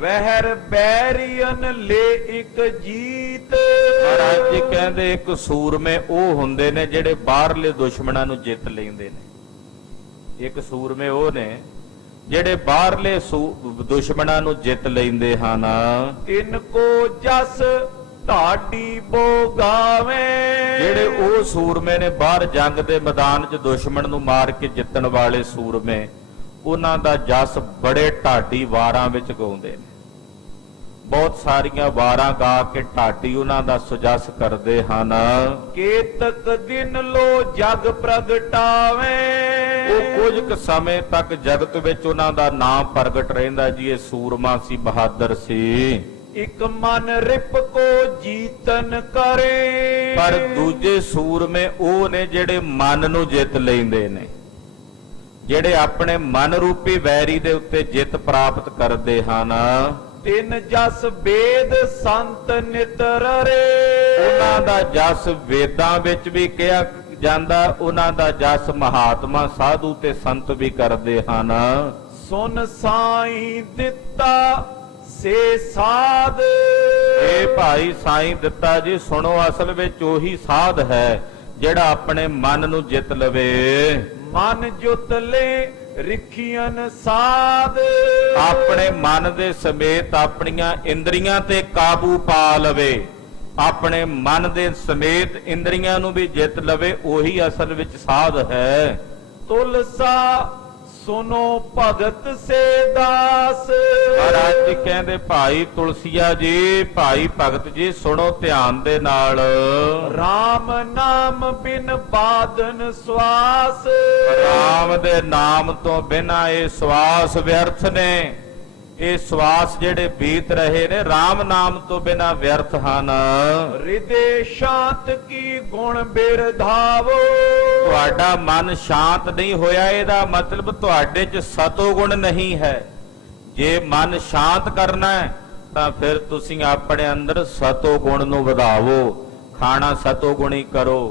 ਵਹਿਰ ਬੈਰੀਅਨ ਲੈ ਇੱਕ ਜੀਤ। ਮਹਾਰਾਜ ਜੀ ਕਹਿੰਦੇ ਇੱਕ ਸੂਰਮੇ ਉਹ ਹੁੰਦੇ ਨੇ ਜਿਹੜੇ ਬਾਹਰਲੇ ਦੁਸ਼ਮਣਾਂ ਨੂੰ ਜਿੱਤ ਲੈਂਦੇ ਨੇ। ਇੱਕ ਸੂਰਮੇ ਉਹ ਨੇ ਜਿਹੜੇ ਬਾਹਰਲੇ ਦੁਸ਼ਮਣਾਂ ਨੂੰ ਜਿੱਤ ਲੈਂਦੇ ਹਨ। ਤਿੰਨ ਕੋ ਜਸ ਢਾਡੀ ਬੋਗਾਵੇ। ਜਿਹੜੇ ਉਹ ਸੂਰਮੇ ਨੇ ਬਾਹਰ ਜੰਗ ਦੇ ਮੈਦਾਨ 'ਚ ਦੁਸ਼ਮਣ ਨੂੰ ਮਾਰ ਕੇ ਜਿੱਤਣ ਵਾਲੇ ਸੂਰਮੇ, ਉਹਨਾਂ ਦਾ ਜਸ ਬੜੇ ਢਾਡੀ ਵਾਰਾਂ ਵਿੱਚ ਗਾਉਂਦੇ ਨੇ। ਬਹੁਤ ਸਾਰੀਆਂ ਵਾਰਾਂ ਗਾ ਕੇ ਢਾਡੀ ਉਹਨਾਂ ਦਾ ਸੁਜਸ ਕਰਦੇ ਹਨ। ਕੇਤਕ ਦਿਨ ਲੋ ਜਗ ਪ੍ਰਗਟਾਵੇ। ਉਹ ਕੁਝ ਕੁ ਸਮੇਂ ਤੱਕ ਜਗਤ ਵਿੱਚ ਉਹਨਾਂ ਦਾ ਨਾਮ ਪ੍ਰਗਟ ਰਹਿੰਦਾ ਜੀ ਇਹ ਸੂਰਮਾ ਸੀ, ਬਹਾਦਰ ਸੀ। ਇੱਕ ਮਨ ਰਿਪ ਕੋ ਜੀਤਨ ਕਰੇ। ਪਰ ਦੂਜੇ ਸੂਰਮੇ ਉਹ ਨੇ ਜਿਹੜੇ ਮਨ ਨੂੰ ਜਿੱਤ ਲੈਂਦੇ ਨੇ, ਜਿਹੜੇ ਆਪਣੇ ਮਨ ਰੂਪੀ ਵੈਰੀ ਦੇ ਉੱਤੇ ਜਿੱਤ ਪ੍ਰਾਪਤ ਕਰਦੇ ਹਨ। ਤਿੰਨ ਜਸ ਵੇਦ ਸੰਤ ਨਿਤਰਰੇ। ਉਹਨਾਂ ਦਾ ਜਸ ਵੇਦਾਂ ਵਿੱਚ ਵੀ ਕਿਹਾ ਜਾਂਦਾ, ਉਹਨਾਂ ਦਾ ਜਸ ਮਹਾਤਮਾ ਸਾਧੂ ਤੇ ਸੰਤ ਵੀ ਕਰਦੇ ਹਨ। ਸੁਨ ਸਾਈਂ ਦਿੱਤਾ ਸੇ ਸਾਧ। ਇਹ ਭਾਈ ਸਾਈਂ ਦਿੱਤਾ ਜੀ ਸੁਣੋ, ਅਸਲ ਵਿੱਚ ਉਹੀ ਸਾਧ ਹੈ ਜਿਹੜਾ ਆਪਣੇ ਮਨ ਨੂੰ ਜਿੱਤ ਲਵੇ। ਮਨ ਜੁਤ ਲੈ ਰਿਖੀਅਨ ਸਾਧ। ਆਪਣੇ ਮਨ ਦੇ ਸਮੇਤ ਆਪਣੀਆਂ ਇੰਦਰੀਆਂ ਤੇ ਕਾਬੂ ਪਾ ਲਵੇ, ਆਪਣੇ ਮਨ ਦੇ ਸਮੇਤ ਇੰਦਰੀਆਂ ਨੂੰ ਵੀ ਜਿੱਤ ਲਵੇ, ਉਹੀ ਅਸਲ ਵਿੱਚ ਸਾਧ ਹੈ। ਤੁਲਸਾ ਸੁਨੋ ਭਗਤ ਸੇ ਦਾਸ। ਮਹਾਰਾਜ ਜੀ ਕਹਿੰਦੇ ਭਾਈ ਤੁਲਸੀਆ ਜੀ, ਭਾਈ ਭਗਤ ਜੀ ਸੁਣੋ ਧਿਆਨ ਦੇ ਨਾਲ। RAM ਨਾਮ ਬਿਨ ਬਾਦਨ ਸਵਾਸ। ਰਾਮ ਦੇ ਨਾਮ ਤੋਂ ਬਿਨਾਂ ਇਹ ਸਵਾਸ ਵਿਅਰਥ ਨੇ। ਇਹ ਸਵਾਸ ਜਿਹੜੇ ਬੀਤ ਰਹੇ ਨੇ ਰਾਮ ਨਾਮ ਤੋਂ ਬਿਨਾਂ ਵਿਅਰਥ ਹਨ। ਹਿਰਦੇ ਸ਼ਾਂਤ ਕੀ ਗੁਣ ਬਿਰਧਾਵੋ। ਤੁਹਾਡਾ ਮਨ ਸ਼ਾਂਤ ਨਹੀਂ ਹੋਇਆ, ਇਹਦਾ ਮਤਲਬ ਤੁਹਾਡੇ 'ਚ ਸਤੋ ਗੁਣ ਨਹੀਂ ਹੈ। ਜੇ ਮਨ ਸ਼ਾਂਤ ਕਰਨਾ ਹੈ ਤਾਂ ਫਿਰ ਤੁਸੀਂ ਆਪਣੇ ਅੰਦਰ ਸਤੋ ਗੁਣ ਨੂੰ ਵਧਾਵੋ। ਖਾਣਾ ਸਤੋ ਗੁਣੀ ਕਰੋ,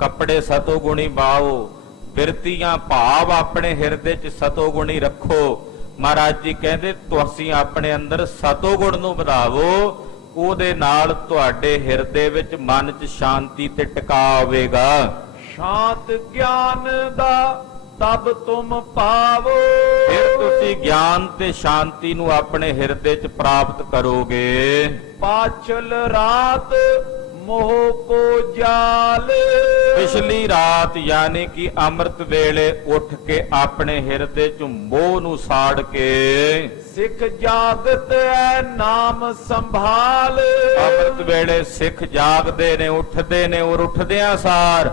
ਕੱਪੜੇ ਸਤੋ ਗੁਣੀ ਪਾਓ, ਬਿਰਤੀਆਂ ਭਾਵ ਆਪਣੇ ਹਿਰਦੇ 'ਚ ਸਤੋ ਗੁਣੀ ਰੱਖੋ। ਮਹਾਰਾਜ ਜੀ ਕਹਿੰਦੇ ਤੁਸੀਂ ਆਪਣੇ ਅੰਦਰ ਸਤੋ ਗੁਣ ਨੂੰ ਵਧਾਵੋ, ਉਹਦੇ ਨਾਲ ਤੁਹਾਡੇ ਹਿਰਦੇ ਵਿੱਚ ਮਨ 'ਚ ਸ਼ਾਂਤੀ ਤੇ ਟਿਕਾਅ ਆਵੇਗਾ। ਸ਼ਾਂਤ ਗਿਆਨ ਦਾ ਤਬ ਤੁਮ ਪਾਵੋ। ਫਿਰ ਤੁਸੀਂ ਗਿਆਨ ਤੇ ਸ਼ਾਂਤੀ ਨੂੰ ਆਪਣੇ ਹਿਰਦੇ 'ਚ ਪ੍ਰਾਪਤ ਕਰੋਗੇ। ਪਾਚਲ ਰਾਤ ਮੋਹ ਕੋ ਜਾਲ। ਪਿਛਲੀ ਰਾਤ ਯਾਨੀ ਕਿ ਅੰਮ੍ਰਿਤ ਵੇਲੇ ਉੱਠ ਕੇ ਆਪਣੇ ਹਿਰਦੇ 'ਚ ਮੋਹ ਨੂੰ ਸਾੜ ਕੇ ਸਿੱਖ ਜਾਗਤ ਹੈ ਨਾਮ ਸੰਭਾਲ। ਅੰਮ੍ਰਿਤ ਵੇਲੇ ਸਿੱਖ ਜਾਗਦੇ ਨੇ, ਉੱਠਦੇ ਨੇ, ਔਰ ਉੱਠਦਿਆਂ ਸਾਰ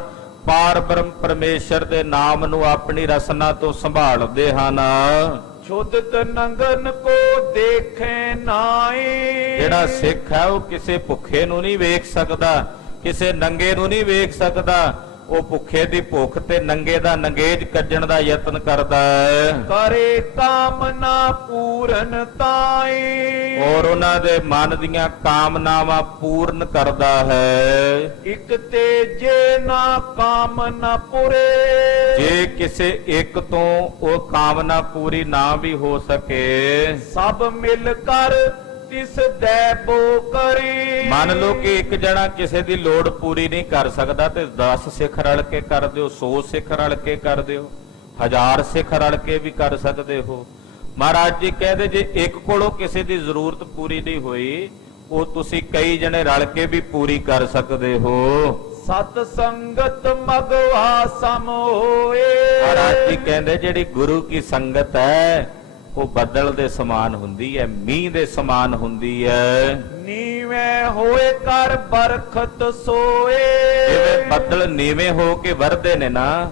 ਪਾਰ ਬ੍ਰਹਮ ਪਰਮੇਸ਼ਰ ਦੇ ਨਾਮ ਨੂੰ ਆਪਣੀ ਰਸਨਾ ਤੋਂ ਸੰਭਾਲਦੇ ਹਨ। ਛੁਦਤ ਨੰਗਨ ਕੋ ਦੇਖੇ ਨਾਈ। ਜਿਹੜਾ ਸਿੱਖ ਹੈ ਉਹ ਕਿਸੇ ਭੁੱਖੇ ਨੂੰ ਨਹੀਂ ਵੇਖ ਸਕਦਾ, ਕਿਸੇ ਨੰਗੇ ਨੂੰ ਨਹੀਂ ਵੇਖ ਸਕਦਾ। ਉਹ ਭੁੱਖੇ ਦੀ ਭੁੱਖ ਤੇ ਨੰਗੇ ਦਾ ਨੰਗੇਜ ਕੱਢਣ ਦਾ ਯਤਨ ਕਰਦਾ ਹੈ। ਕਰੇ ਕਾਮਨਾ ਪੂਰਨ ਤਾਈ। ਔਰ ਉਹਨਾਂ ਦੇ ਮਨ ਦੀਆਂ ਕਾਮਨਾਵਾਂ ਪੂਰਨ ਕਰਦਾ ਹੈ। ਇਕ ਤੇ ਜੇ ਨਾ ਕਾਮਨਾ ਪੁਰੇ। ਜੇ ਕਿਸੇ ਇੱਕ ਤੋਂ ਉਹ ਕਾਮਨਾ ਪੂਰੀ ਨਾ ਵੀ ਹੋ ਸਕੇ, ਸਭ ਮਿਲ ਕਰ ਤਿਸ ਦੈ ਬੋ ਕਰੀ। ਮੰਨ ਲਓ ਕਿ ਇੱਕ ਜਣਾ ਕਿਸੇ ਦੀ ਲੋੜ ਪੂਰੀ ਨਹੀਂ ਕਰ ਸਕਦਾ ਤੇ 10 ਸਿੱਖ ਰਲ ਕੇ ਕਰ ਦਿਓ, 100 ਸਿੱਖ ਰਲ ਕੇ ਕਰ ਦਿਓ, 1000 ਸਿੱਖ ਰਲ ਕੇ ਵੀ ਕਰ ਸਕਦੇ ਹੋ। ਮਹਾਰਾਜ ਜੀ ਕਹਿੰਦੇ ਜੇ ਇੱਕ ਕੋਲੋਂ ਕਿਸੇ ਦੀ ਜ਼ਰੂਰਤ ਪੂਰੀ ਨਹੀਂ ਹੋਈ, ਉਹ ਤੁਸੀਂ ਕਈ ਜਣੇ ਰਲ ਕੇ ਵੀ ਪੂਰੀ ਕਰ ਸਕਦੇ ਹੋ। ਸਤ ਸੰਗਤ ਮਗਵਾ ਸਮ ਹੋਏ। ਮਹਾਰਾਜ ਜੀ ਕਹਿੰਦੇ ਜਿਹੜੀ ਗੁਰੂ ਕੀ ਸੰਗਤ ਹੈ ਉਹ ਬੱਦਲ ਦੇ ਸਮਾਨ ਹੁੰਦੀ ਹੈ, ਮੀਂਹ ਦੇ ਸਮਾਨ ਹੁੰਦੀ ਹੈ। ਨੀਵੇਂ ਹੋਏ ਕਰ ਬਰਖਤ ਸੋਏ। ਜਿਵੇਂ ਬੱਦਲ ਨੀਵੇਂ ਹੋ ਕੇ ਵਰਦੇ ਨੇ ਨਾ,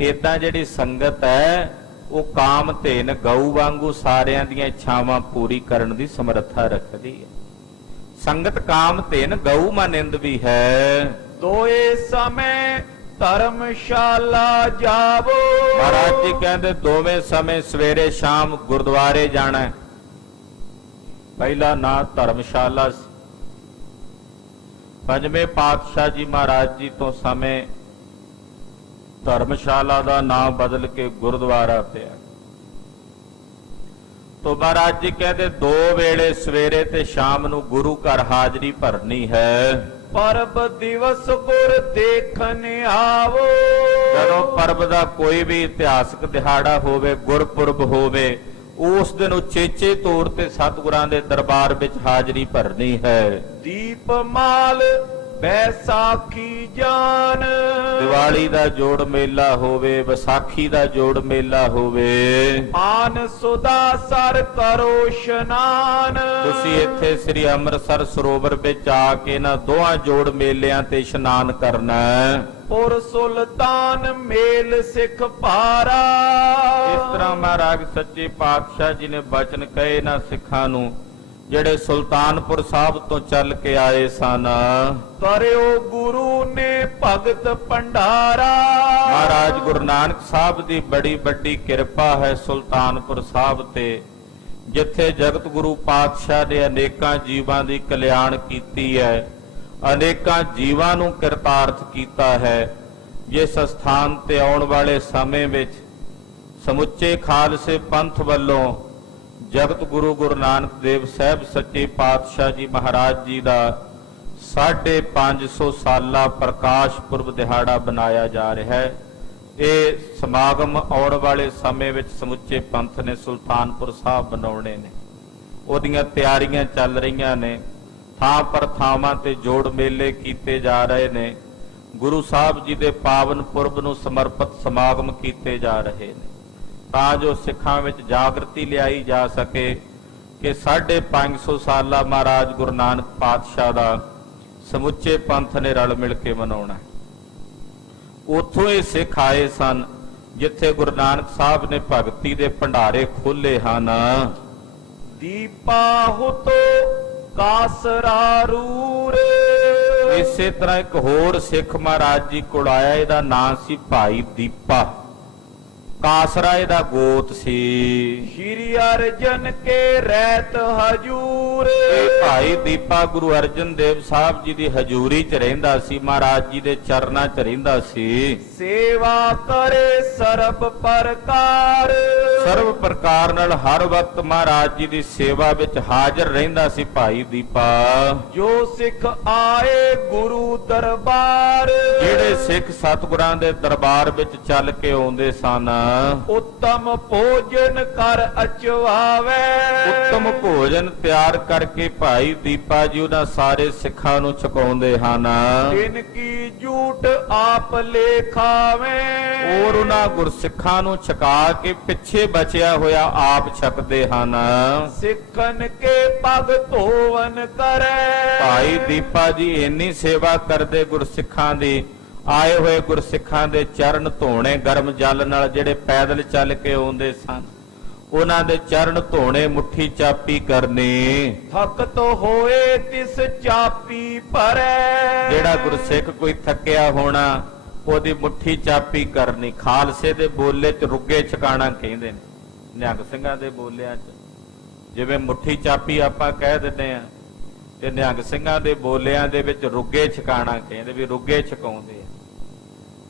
ਏਦਾਂ ਜਿਹੜੀ ਸੰਗਤ ਹੈ ਉਹ ਕਾਮ ਧੇਨ ਗਊ ਵਾਂਗੂ ਸਾਰਿਆਂ ਦੀਆਂ ਇੱਛਾਵਾਂ ਪੂਰੀ ਕਰਨ ਦੀ ਸਮਰੱਥਾ ਰੱਖਦੀ ਹੈ। ਸੰਗਤ ਕਾਮ ਧੇਨ ਗਊ ਮਾਨਿੰਦ ਵੀ ਹੈ। ਦੋਏ ਸਮੇਂ ਧਰਮਸ਼ਾਲਾ ਜਾਵੋ। ਮਹਾਰਾਜ ਜੀ ਕਹਿੰਦੇ ਦੋਵੇਂ ਸਮੇਂ ਸਵੇਰੇ ਸ਼ਾਮ ਗੁਰਦੁਆਰੇ ਜਾਣਾ। ਪਹਿਲਾ ਨਾਂ ਧਰਮਸ਼ਾਲਾ ਸੀ, ਪੰਜਵੇਂ ਪਾਤਸ਼ਾਹ ਜੀ ਮਹਾਰਾਜ ਜੀ ਤੋਂ ਸਮੇਂ ਧਰਮਸ਼ਾਲਾ ਦਾ ਨਾਮ ਬਦਲ ਕੇ ਗੁਰਦੁਆਰਾ ਪਿਆ। ਤੋ ਮਹਾਰਾਜ ਜੀ ਕਹਿੰਦੇ 2 ਵੇਲੇ ਸਵੇਰੇ ਤੇ ਸ਼ਾਮ ਨੂੰ ਗੁਰੂ ਘਰ ਹਾਜ਼ਰੀ ਭਰਨੀ ਹੈ। ਪਰਬ ਦਿਵਸ ਗੁਰ ਦੇਖਣ ਆਵੋ। ਜਦੋਂ ਪਰਬ ਦਾ ਕੋਈ ਵੀ ਇਤਿਹਾਸਕ ਦਿਹਾੜਾ ਹੋਵੇ, ਗੁਰਪੁਰਬ ਹੋਵੇ, ਉਸ ਦਿਨ ਉਚੇਚੇ ਤੌਰ ਤੇ ਸਤਿਗੁਰਾਂ ਦੇ ਦਰਬਾਰ ਵਿੱਚ ਹਾਜ਼ਰੀ ਭਰਨੀ ਹੈ। ਦੀਪਮਾਲ ਬੈਸਾਖੀ ਜਾਨ। ਦੀਵਾਲੀ ਦਾ ਜੋੜ ਮੇਲਾ ਹੋਵੇ, ਵਿਸਾਖੀ ਦਾ ਜੋੜ ਮੇਲਾ ਹੋਵੇ, ਆਨ ਸੁਦਾ ਸਰ ਕਰੋ ਇਸ਼ਨਾਨ। ਤੁਸੀਂ ਇੱਥੇ ਸ੍ਰੀ ਅੰਮ੍ਰਿਤਸਰ ਸਰੋਵਰ ਵਿੱਚ ਆ ਕੇ ਇਹਨਾਂ ਦੋਹਾਂ ਜੋੜ ਮੇਲਿਆਂ ਤੇ ਇਸ਼ਨਾਨ ਕਰਨਾ ਹੈ। ਪੁਰ ਸੁਲਤਾਨ ਮੇਲ ਸਿੱਖ ਭਾਰਾ। ਇਸ ਤਰ੍ਹਾਂ ਮਹਾਰਾਜ ਸੱਚੇ ਪਾਤਸ਼ਾਹ ਜੀ ਨੇ ਬਚਨ ਕਹੇ ਨਾ ਸਿੱਖਾਂ ਨੂੰ ਜਿਹੜੇ ਸੁਲਤਾਨਪੁਰ ਸਾਹਿਬ ਤੋਂ ਚੱਲ ਕੇ ਆਏ ਸਨ। ਕਰਿਓ ਗੁਰੂ ਨੇ ਭਗਤ ਭੰਡਾਰਾ। ਮਹਾਰਾਜ ਗੁਰੂ ਨਾਨਕ ਸਾਹਿਬ ਦੀ ਬੜੀ ਵੱਡੀ ਕਿਰਪਾ ਹੈ ਸੁਲਤਾਨਪੁਰ ਸਾਹਿਬ ਤੇ, ਜਿੱਥੇ ਜਗਤ ਗੁਰੂ ਪਾਤਸ਼ਾਹ ਨੇ ਅਨੇਕਾਂ ਜੀਵਾਂ ਦੀ ਕਲਿਆਣ ਕੀਤੀ ਹੈ, ਅਨੇਕਾਂ ਜੀਵਾਂ ਨੂੰ ਕਿਰਤਾਰਥ ਕੀਤਾ ਹੈ। ਜਿਸ ਸਥਾਨ ਤੇ ਆਉਣ ਵਾਲੇ ਸਮੇਂ ਵਿੱਚ ਸਮੁੱਚੇ ਖਾਲਸੇ ਪੰਥ ਵੱਲੋਂ ਜਗਤ ਗੁਰੂ ਗੁਰੂ ਨਾਨਕ ਦੇਵ ਸਾਹਿਬ ਸੱਚੇ ਪਾਤਸ਼ਾਹ ਜੀ ਮਹਾਰਾਜ ਜੀ ਦਾ 550 ਸਾਲਾ ਪ੍ਰਕਾਸ਼ ਪੁਰਬ ਦਿਹਾੜਾ ਬਣਾਇਆ ਜਾ ਰਿਹਾ ਹੈ। ਇਹ ਸਮਾਗਮ ਆਉਣ ਵਾਲੇ ਸਮੇਂ ਵਿੱਚ ਸਮੁੱਚੇ ਪੰਥ ਨੇ ਸੁਲਤਾਨਪੁਰ ਸਾਹਿਬ ਬਣਾਉਣੇ ਨੇ। ਉਹਦੀਆਂ ਤਿਆਰੀਆਂ ਚੱਲ ਰਹੀਆਂ ਨੇ। ਥਾਂ ਪਰ ਥਾਵਾਂ ਤੇ ਜੋੜ ਮੇਲੇ ਕੀਤੇ ਜਾ ਰਹੇ ਨੇ। ਗੁਰੂ ਸਾਹਿਬ ਜੀ ਦੇ ਪਾਵਨ ਪੁਰਬ ਨੂੰ ਸਮਰਪਿਤ ਸਮਾਗਮ ਕੀਤੇ ਜਾ ਰਹੇ ਨੇ, ਤਾਂ ਜੋ ਸਿੱਖਾਂ ਵਿੱਚ ਜਾਗਰਤੀ ਲਿਆਈ ਜਾ ਸਕੇ ਕਿ 550 ਸਾਲਾ ਮਹਾਰਾਜ ਗੁਰੂ ਨਾਨਕ ਪਾਤਸ਼ਾਹ ਦਾ ਸਮੁੱਚੇ ਪੰਥ ਨੇ ਰਲ ਮਿਲ ਕੇ ਮਨਾਉਣਾ। ਉੱਥੋਂ ਇਹ ਸਿੱਖ ਆਏ ਸਨ ਜਿੱਥੇ ਗੁਰੂ ਨਾਨਕ ਸਾਹਿਬ ਨੇ ਭਗਤੀ ਦੇ ਭੰਡਾਰੇ ਖੋਲੇ ਹਨ। ਦੀਪਾ ਹੁਤੋ ਕਾਸਰਾ ਰੂਰ। ਇਸੇ ਤਰ੍ਹਾਂ ਇੱਕ ਹੋਰ ਸਿੱਖ ਮਹਾਰਾਜ ਜੀ ਕੋਲ ਆਇਆ, ਇਹਦਾ ਨਾਂ ਸੀ ਭਾਈ ਦੀਪਾ। ਕਾਸਰਾ ਇਹਦਾ ਗੋਤ ਸੀ। ਸ਼੍ਰੀ ਅਰਜਨ ਕੇ ਰਹਿਤ ਹਜੂਰ। ਇਹ ਭਾਈ ਦੀਪਾ ਗੁਰੂ ਅਰਜਨ ਦੇਵ ਸਾਹਿਬ ਜੀ ਦੀ ਹਜ਼ੂਰੀ 'ਚ ਰਹਿੰਦਾ ਸੀ, ਮਹਾਰਾਜ ਜੀ ਦੇ ਚਰਨਾਂ 'ਚ ਰਹਿੰਦਾ ਸੀ। ਸੇਵਾ ਕਰੇ ਸਰਬ ਪ੍ਰਕਾਰ। ਸਰਬ ਪ੍ਰਕਾਰ ਨਾਲ ਹਰ ਵਕਤ ਮਹਾਰਾਜ ਜੀ ਦੀ ਸੇਵਾ ਵਿੱਚ ਹਾਜ਼ਰ ਰਹਿੰਦਾ ਸੀ ਭਾਈ ਦੀਪਾ। ਜੋ ਸਿੱਖ ਆਏ ਗੁਰੂ ਦਰਬਾਰ। ਜਿਹੜੇ ਸਿੱਖ ਸਤਿਗੁਰਾਂ ਦੇ ਦਰਬਾਰ ਵਿੱਚ ਚੱਲ ਕੇ ਆਉਂਦੇ ਸਨ, ਉੱਤਮ ਭੋਜਨ ਕਰ ਅਚਵਾਵੇ। ਉੱਤਮ ਭੋਜਨ ਤਿਆਰ ਕਰਕੇ ਭਾਈ ਦੀਪਾ ਜੀ ਉਹਨਾਂ ਸਾਰੇ ਸਿੱਖਾਂ ਨੂੰ ਛਕਾਉਂਦੇ ਹਨ। ਤਿਨ ਕੀ ਝੂਠ ਆਪ ਲੇਖਾਵੇ। ਔਰ ਉਹਨਾਂ ਗੁਰਸਿੱਖਾਂ ਨੂੰ ਛਕਾ ਕੇ ਪਿੱਛੇ ਬਚਿਆ ਹੋਇਆ ਆਪ ਛਕਦੇ ਹਨ। ਸਿੱਖਨ ਕੇ ਪਗ ਧੋਵਨ ਕਰੇ। ਭਾਈ ਦੀਪਾ ਜੀ ਇੰਨੀ ਸੇਵਾ ਕਰਦੇ ਗੁਰਸਿੱਖਾਂ ਦੀ, ਆਏ ਹੋਏ ਗੁਰਸਿੱਖਾਂ ਦੇ ਚਰਨ ਧੋਣੇ ਗਰਮ ਜਲ ਨਾਲ। ਜਿਹੜੇ ਪੈਦਲ ਚੱਲ ਕੇ ਆਉਂਦੇ ਸਨ ਉਹਨਾਂ ਦੇ ਚਰਨ ਧੋਣੇ, ਮੁੱਠੀ ਚਾਪੀ ਕਰਨੀ। ਥਕਤ ਹੋਏ ਤਿਸ ਚਾਪੀ ਭਰੇ। ਜਿਹੜਾ ਗੁਰਸਿੱਖ ਕੋਈ ਥੱਕਿਆ ਹੋਣਾ ਉਹਦੀ ਮੁੱਠੀ ਚਾਪੀ ਕਰਨੀ। ਖਾਲਸੇ ਦੇ ਬੋਲੇ 'ਚ ਰੁੱਗੇ ਛਕਾਣਾ ਕਹਿੰਦੇ ਨੇ, ਨਿਹੰਗ ਸਿੰਘਾਂ ਦੇ ਬੋਲਿਆਂ 'ਚ ਜਿਵੇਂ ਮੁੱਠੀ ਚਾਪੀ ਆਪਾਂ ਕਹਿ ਦਿੰਦੇ ਆ, ਤੇ ਨਿਹੰਗ ਸਿੰਘਾਂ ਦੇ ਬੋਲਿਆਂ ਦੇ ਵਿੱਚ ਰੁੱਗੇ ਛਕਾਣਾ ਕਹਿੰਦੇ, ਵੀ ਰੁੱਗੇ ਛਕਾਉਂਦੇ ਆ।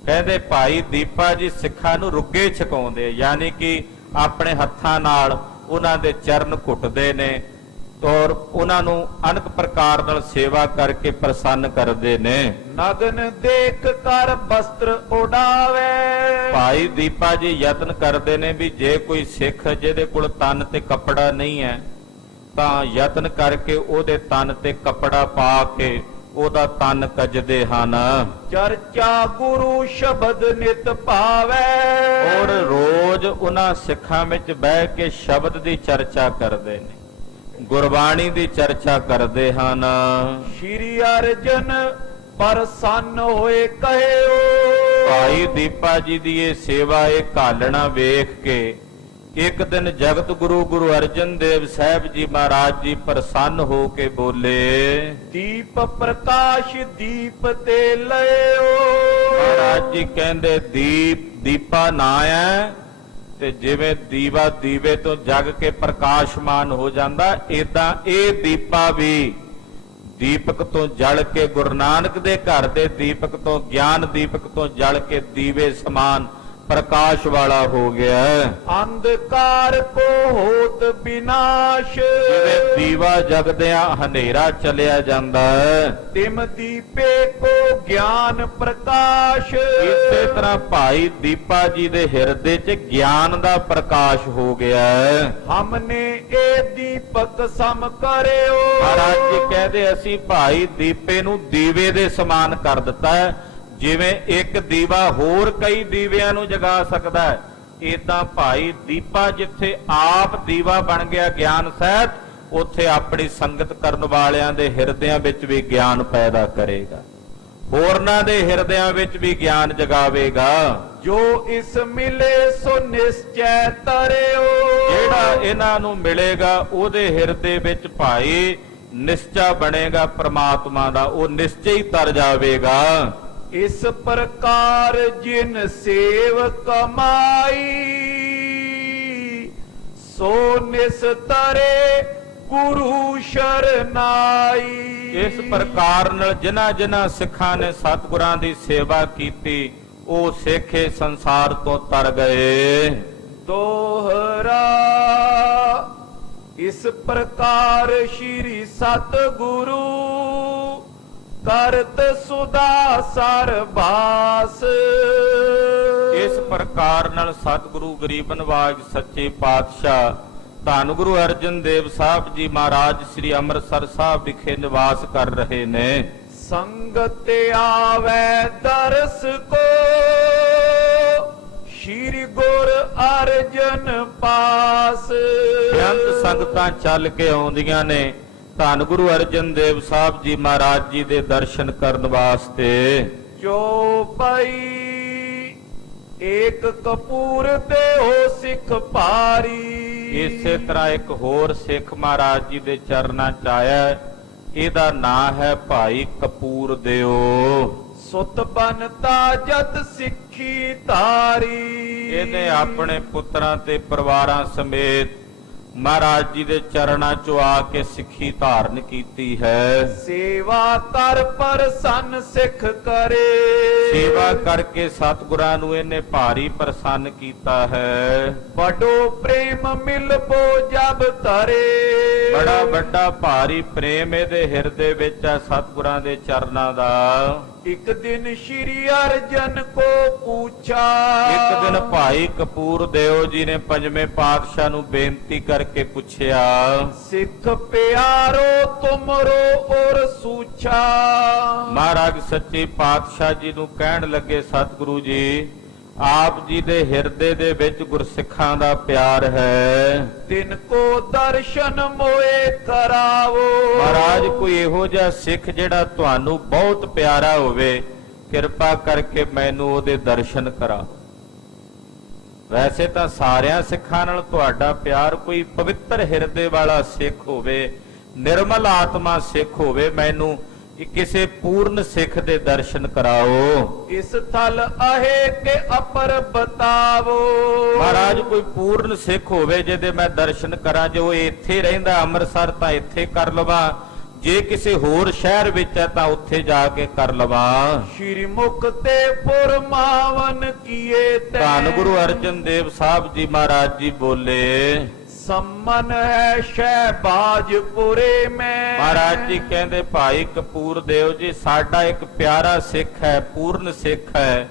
ਕਹਿੰਦੇ ਭਾਈ ਦੀਪਾ ਜੀ ਸਿੱਖਾਂ ਨੂੰ ਰੁੱਗੇ ਛਕਾਉਂਦੇ, ਯਾਨੀ ਕਿ ਆਪਣੇ ਹੱਥਾਂ ਨਾਲ ਉਹਨਾਂ ਦੇ ਚਰਨ ਘੁੱਟਦੇ ਨੇ ਔਰ ਉਹਨਾਂ ਨੂੰ ਅਨੇਕ ਪ੍ਰਕਾਰ ਨਾਲ ਸੇਵਾ ਕਰਕੇ ਪ੍ਰਸੰਨ ਕਰਦੇ ਨੇ। ਨਗਨ ਦੇਖ ਕਰ ਵਸਤਰ ਉਡਾਵੇ। ਭਾਈ ਦੀਪਾ ਜੀ ਯਤਨ ਕਰਦੇ ਨੇ ਵੀ ਜੇ ਕੋਈ ਸਿੱਖ ਜਿਹਦੇ ਕੋਲ ਤਨ ਤੇ ਕੱਪੜਾ ਨਹੀਂ ਹੈ ਤਾਂ ਯਤਨ ਕਰਕੇ ਉਹਦੇ ਤਨ ਤੇ ਕੱਪੜਾ ਪਾ ਕੇ ਉਹਦਾ ਤਨ ਕੱਜਦੇ ਹਨ। ਚਰਚਾ ਗੁਰੂ ਸ਼ਬਦ ਨਿਤ ਪਾਵੇ। ਔਰ ਰੋਜ਼ ਉਹਨਾਂ ਸਿੱਖਾਂ ਵਿੱਚ ਬਹਿ ਕੇ ਸ਼ਬਦ ਦੀ ਚਰਚਾ ਕਰਦੇ ਨੇ, ਗੁਰਬਾਣੀ ਦੀ ਚਰਚਾ ਕਰਦੇ ਹਨ। ਸ਼੍ਰੀ ਅਰਜਨ ਪ੍ਰਸੰਨ ਹੋਏ ਕਹਿਓ। ਭਾਈ ਦੀਪਾ ਜੀ ਦੀ ਇਹ ਸੇਵਾ, ਇਹ ਘਾਲਣਾ ਵੇਖ ਕੇ ਇੱਕ ਦਿਨ ਜਗਤ ਗੁਰੂ ਗੁਰੂ ਅਰਜਨ ਦੇਵ ਸਾਹਿਬ ਜੀ ਮਹਾਰਾਜ ਜੀ ਪ੍ਰਸੰਨ ਹੋ ਕੇ ਬੋਲੇ, ਦੀਪ ਪ੍ਰਕਾਸ਼ ਦੀਪ ਤੇ ਲਿਓ। ਮਹਾਰਾਜ ਜੀ ਕਹਿੰਦੇ ਦੀਪਾ ਨਾ ਹੈ, ਤੇ ਜਿਵੇਂ ਦੀਵਾ ਦੀਵੇ ਤੋਂ ਜਗ ਕੇ ਪ੍ਰਕਾਸ਼ਮਾਨ ਹੋ ਜਾਂਦਾ, ਏਦਾਂ ਇਹ ਦੀਪਾ ਵੀ ਦੀਪਕ ਤੋਂ ਜਲ ਕੇ, ਗੁਰੂ ਨਾਨਕ ਦੇ ਘਰ ਦੇ ਦੀਪਕ ਤੋਂ, ਗਿਆਨ ਦੀਪਕ ਤੋਂ ਜਲ ਕੇ ਦੀਵੇ ਸਮਾਨ ਪ੍ਰਕਾਸ਼ ਵਾਲਾ ਹੋ ਗਿਆ। ਅੰਧਕਾਰ ਕੋ ਹੋਤ ਵਿਨਾਸ਼, ਜਿਵੇਂ ਦੀਵਾ ਜਗਦਿਆਂ ਹਨੇਰਾ ਚਲਿਆ ਜਾਂਦਾ ਹੈ, ਤਿਮ ਦੀਪੇ ਕੋ ਗਿਆਨ ਪ੍ਰਕਾਸ਼। ਇਸੇ ਤਰ੍ਹਾਂ ਭਾਈ ਦੀਪਾ ਜੀ ਦੇ ਹਿਰਦੇ 'ਚ ਗਿਆਨ ਦਾ ਪ੍ਰਕਾਸ਼ ਹੋ ਗਿਆ ਹੈ। ਹਮਨੇ ਇਹ ਦੀਪਕ ਸਮ ਕਰਿਓ। ਮਹਾਰਾਜ ਜੀ ਕਹਿੰਦੇ ਅਸੀਂ ਭਾਈ ਦੀਪੇ ਨੂੰ ਦੀਵੇ ਦੇ ਸਮਾਨ ਕਰ ਦਿੱਤਾ ਹੈ। ਜਿਵੇਂ ਇੱਕ ਦੀਵਾ ਹੋਰ ਕਈ ਦੀਵਿਆਂ ਨੂੰ ਜਗਾ ਸਕਦਾ ਹੈ, ਏਦਾਂ ਭਾਈ ਦੀਪਾ ਜਿੱਥੇ ਆਪ ਦੀਵਾ ਬਣ ਗਿਆ ਗਿਆਨ ਸਹਿਤ, ਉੱਥੇ ਆਪਣੀ ਸੰਗਤ ਕਰਨ ਵਾਲਿਆਂ ਦੇ ਹਿਰਦਿਆਂ ਵਿੱਚ ਵੀ ਗਿਆਨ ਪੈਦਾ ਕਰੇਗਾ, ਹੋਰਨਾਂ ਦੇ ਹਿਰਦਿਆਂ ਵਿੱਚ ਵੀ ਗਿਆਨ ਜਗਾਵੇਗਾ। ਜੋ ਇਸ ਮਿਲੇ ਸੋ ਨਿਸ਼ਚੈ ਤਰਿਓ। ਜਿਹੜਾ ਇਹਨਾਂ ਨੂੰ ਮਿਲੇਗਾ ਉਹਦੇ ਹਿਰਦੇ ਵਿੱਚ ਭਾਈ ਨਿਸ਼ਚਾ ਬਣੇਗਾ ਪ੍ਰਮਾਤਮਾ ਦਾ, ਉਹ ਨਿਸ਼ਚੈ ਹੀ ਤਰ ਜਾਵੇਗਾ। ਇਸ ਪ੍ਰਕਾਰ ਜਿਨ ਸੇਵ ਕਮਾਈ, ਸੋ ਨਿਸਤਰੇ ਗੁਰੂ ਸ਼ਰਨਾਈ। ਇਸ ਪ੍ਰਕਾਰ ਨਾਲ ਜਿਨ੍ਹਾਂ ਜਿਨ੍ਹਾਂ ਸਿੱਖਾਂ ਨੇ ਸਤਿਗੁਰਾਂ ਦੀ ਸੇਵਾ ਕੀਤੀ, ਉਹ ਸਿੱਖੇ ਸੰਸਾਰ ਤੋਂ ਤਰ ਗਏ। ਦੋਹਰਾ ਇਸ ਪ੍ਰਕਾਰ ਸ਼੍ਰੀ ਸਤਿਗੁਰੂ ਕਰਤ ਸੁਦਾ ਸਰਬਾਸ। ਇਸ ਪ੍ਰਕਾਰ ਨਾਲ ਸਤਿਗੁਰੂ ਗਰੀਬ ਨਵਾਜ ਸੱਚੇ ਪਾਤਸ਼ਾਹ ਧੰਨ ਗੁਰੂ ਅਰਜਨ ਦੇਵ ਸਾਹਿਬ ਜੀ ਮਹਾਰਾਜ ਸ੍ਰੀ ਅੰਮ੍ਰਿਤਸਰ ਸਾਹਿਬ ਵਿਖੇ ਨਿਵਾਸ ਕਰ ਰਹੇ ਨੇ। ਸੰਗਤ ਆਵੇ ਦਰਸ ਕੋ, ਸ਼੍ਰੀ ਗੁਰ ਅਰਜਨ ਪਾਸ। ਬੇਅੰਤ ਸੰਗਤਾਂ ਚੱਲ ਕੇ ਆਉਂਦੀਆਂ ਨੇ ਧੰਨ ਗੁਰੂ ਅਰਜਨ ਦੇਵ ਸਾਹਿਬ ਜੀ ਮਹਾਰਾਜ ਜੀ ਦੇ ਦਰਸ਼ਨ ਕਰਨ ਵਾਸਤੇ। ਚੌਪਈ ਏਕ ਕਪੂਰ ਤੇ ਹੋ ਸਿੱਖ ਭਾਰੀ। ਇਸੇ ਤਰ੍ਹਾਂ ਇੱਕ ਹੋਰ ਸਿੱਖ ਮਹਾਰਾਜ ਜੀ ਦੇ ਚਰਨਾਂ 'ਚ ਆਇਆ, ਇਹਦਾ ਨਾਂ ਹੈ ਭਾਈ ਕਪੂਰ ਦਿਓ। ਸੁਤ ਬਨਤਾ ਜਤ ਸਿੱਖੀ ਤਾਰੀ। ਇਹਨੇ ਆਪਣੇ ਪੁੱਤਰਾਂ ਤੇ ਪਰਿਵਾਰਾਂ ਸਮੇਤ ਮਹਾਰਾਜ ਜੀ ਦੇ ਚਰਨਾਂ 'ਚੋਂ ਆ ਕੇ ਸਿੱਖੀ ਧਾਰਨ ਕੀਤੀ ਹੈ। ਸੇਵਾ ਕਰ ਪ੍ਰਸੰਨ ਸਿੱਖ ਕਰੇ। ਸੇਵਾ ਕਰਕੇ ਸਤਿਗੁਰਾਂ ਨੂੰ ਇਹਨੇ ਭਾਰੀ ਪ੍ਰਸੰਨ ਕੀਤਾ ਹੈ। ਬੜੋ ਪ੍ਰੇਮ ਮਿਲਬੋ ਜਬ ਤਰੇ। ਬੜਾ ਵੱਡਾ ਭਾਰੀ ਪ੍ਰੇਮ ਇਹਦੇ ਹਿਰਦੇ ਵਿੱਚ ਹੈ ਸਤਿਗੁਰਾਂ ਦੇ ਚਰਨਾਂ ਦਾ। ਇੱਕ ਦਿਨ ਸ਼੍ਰੀ ਅਰਜਨ ਕੋ ਪੁੱਛਾ। ਇੱਕ ਦਿਨ ਭਾਈ ਕਪੂਰ ਦੇਓ ਜੀ ਨੇ ਪੰਜਵੇਂ ਪਾਤਸ਼ਾਹ ਨੂੰ ਬੇਨਤੀ ਕਰਕੇ ਪੁੱਛਿਆ, ਸਿੱਖ ਪਿਆਰੋ ਤੁਮਰੋ ਔਰ ਸੂਛਾ। ਮਹਾਰਾਜ ਸੱਚੇ ਪਾਤਸ਼ਾਹ ਜੀ ਨੂੰ ਕਹਿਣ ਲੱਗੇ, ਸਤਿਗੁਰੂ ਜੀ ਆਪ ਜੀ ਦੇ ਹਿਰਦੇ ਦੇ ਵਿੱਚ ਗੁਰਸਿੱਖਾਂ ਦਾ ਪਿਆਰ ਹੈ। ਤਿਨ ਕੋ ਦਰਸ਼ਨ ਮੋਏ ਕਰਾਵੋ। ਮਹਾਰਾਜ ਕੋਈ ਇਹੋ ਜਿਹਾ ਸਿੱਖ ਜਿਹੜਾ ਤੁਹਾਨੂੰ ਬਹੁਤ ਪਿਆਰਾ ਹੋਵੇ, ਕਿਰਪਾ ਕਰਕੇ ਮੈਨੂੰ ਉਹਦੇ ਦਰਸ਼ਨ ਕਰਾ। ਵੈਸੇ ਤਾਂ ਸਾਰਿਆਂ ਸਿੱਖਾਂ ਨਾਲ ਤੁਹਾਡਾ ਪਿਆਰ, ਕੋਈ ਪਵਿੱਤਰ ਹਿਰਦੇ ਵਾਲਾ ਸਿੱਖ ਹੋਵੇ, ਨਿਰਮਲ ਆਤਮਾ ਸਿੱਖ ਹੋਵੇ, ਮੈਨੂੰ ਕਿਸੇ ਪੂਰਨ ਸਿੱਖ ਦੇ ਦਰਸ਼ਨ ਕਰਾਓ। ਇਸ ਥਲ ਆਹੇ ਕੇ ਅਪਰ ਬਤਾਵੋ। ਮਹਾਰਾਜ ਕੋਈ ਪੂਰਨ ਸਿੱਖ ਹੋਵੇ ਜਿਹਦੇ ਮੈਂ ਦਰਸ਼ਨ ਕਰਾਂ। ਜੇ ਉਹ ਇੱਥੇ ਰਹਿੰਦਾ ਅੰਮ੍ਰਿਤਸਰ ਤਾਂ ਇੱਥੇ ਕਰ ਲਵਾਂ, ਜੇ ਕਿਸੇ ਹੋਰ ਸ਼ਹਿਰ ਵਿੱਚ ਹੈ ਤਾਂ ਉੱਥੇ ਜਾ ਕੇ ਕਰ ਲਵਾਂ। ਸ਼੍ਰੀ ਮੁਖ ਤੇ ਫੁਰਮਾਵਨ ਕੀਏ ਤੈ। ਧੰਨ ਗੁਰੂ ਅਰਜਨ ਦੇਵ ਸਾਹਿਬ ਜੀ ਮਹਾਰਾਜ ਜੀ ਬੋਲੇ, ਸੰਮਨ ਹੈ ਸ਼ਹਿਬਾਜਪੁਰੇ ਮੈਂ। ਮਹਾਰਾਜ ਜੀ ਕਹਿੰਦੇ ਭਾਈ ਕਪੂਰ ਦੇਵ ਜੀ ਸਾਡਾ ਇੱਕ ਪਿਆਰਾ ਸਿੱਖ ਹੈ, ਪੂਰਨ ਸਿੱਖ ਹੈ,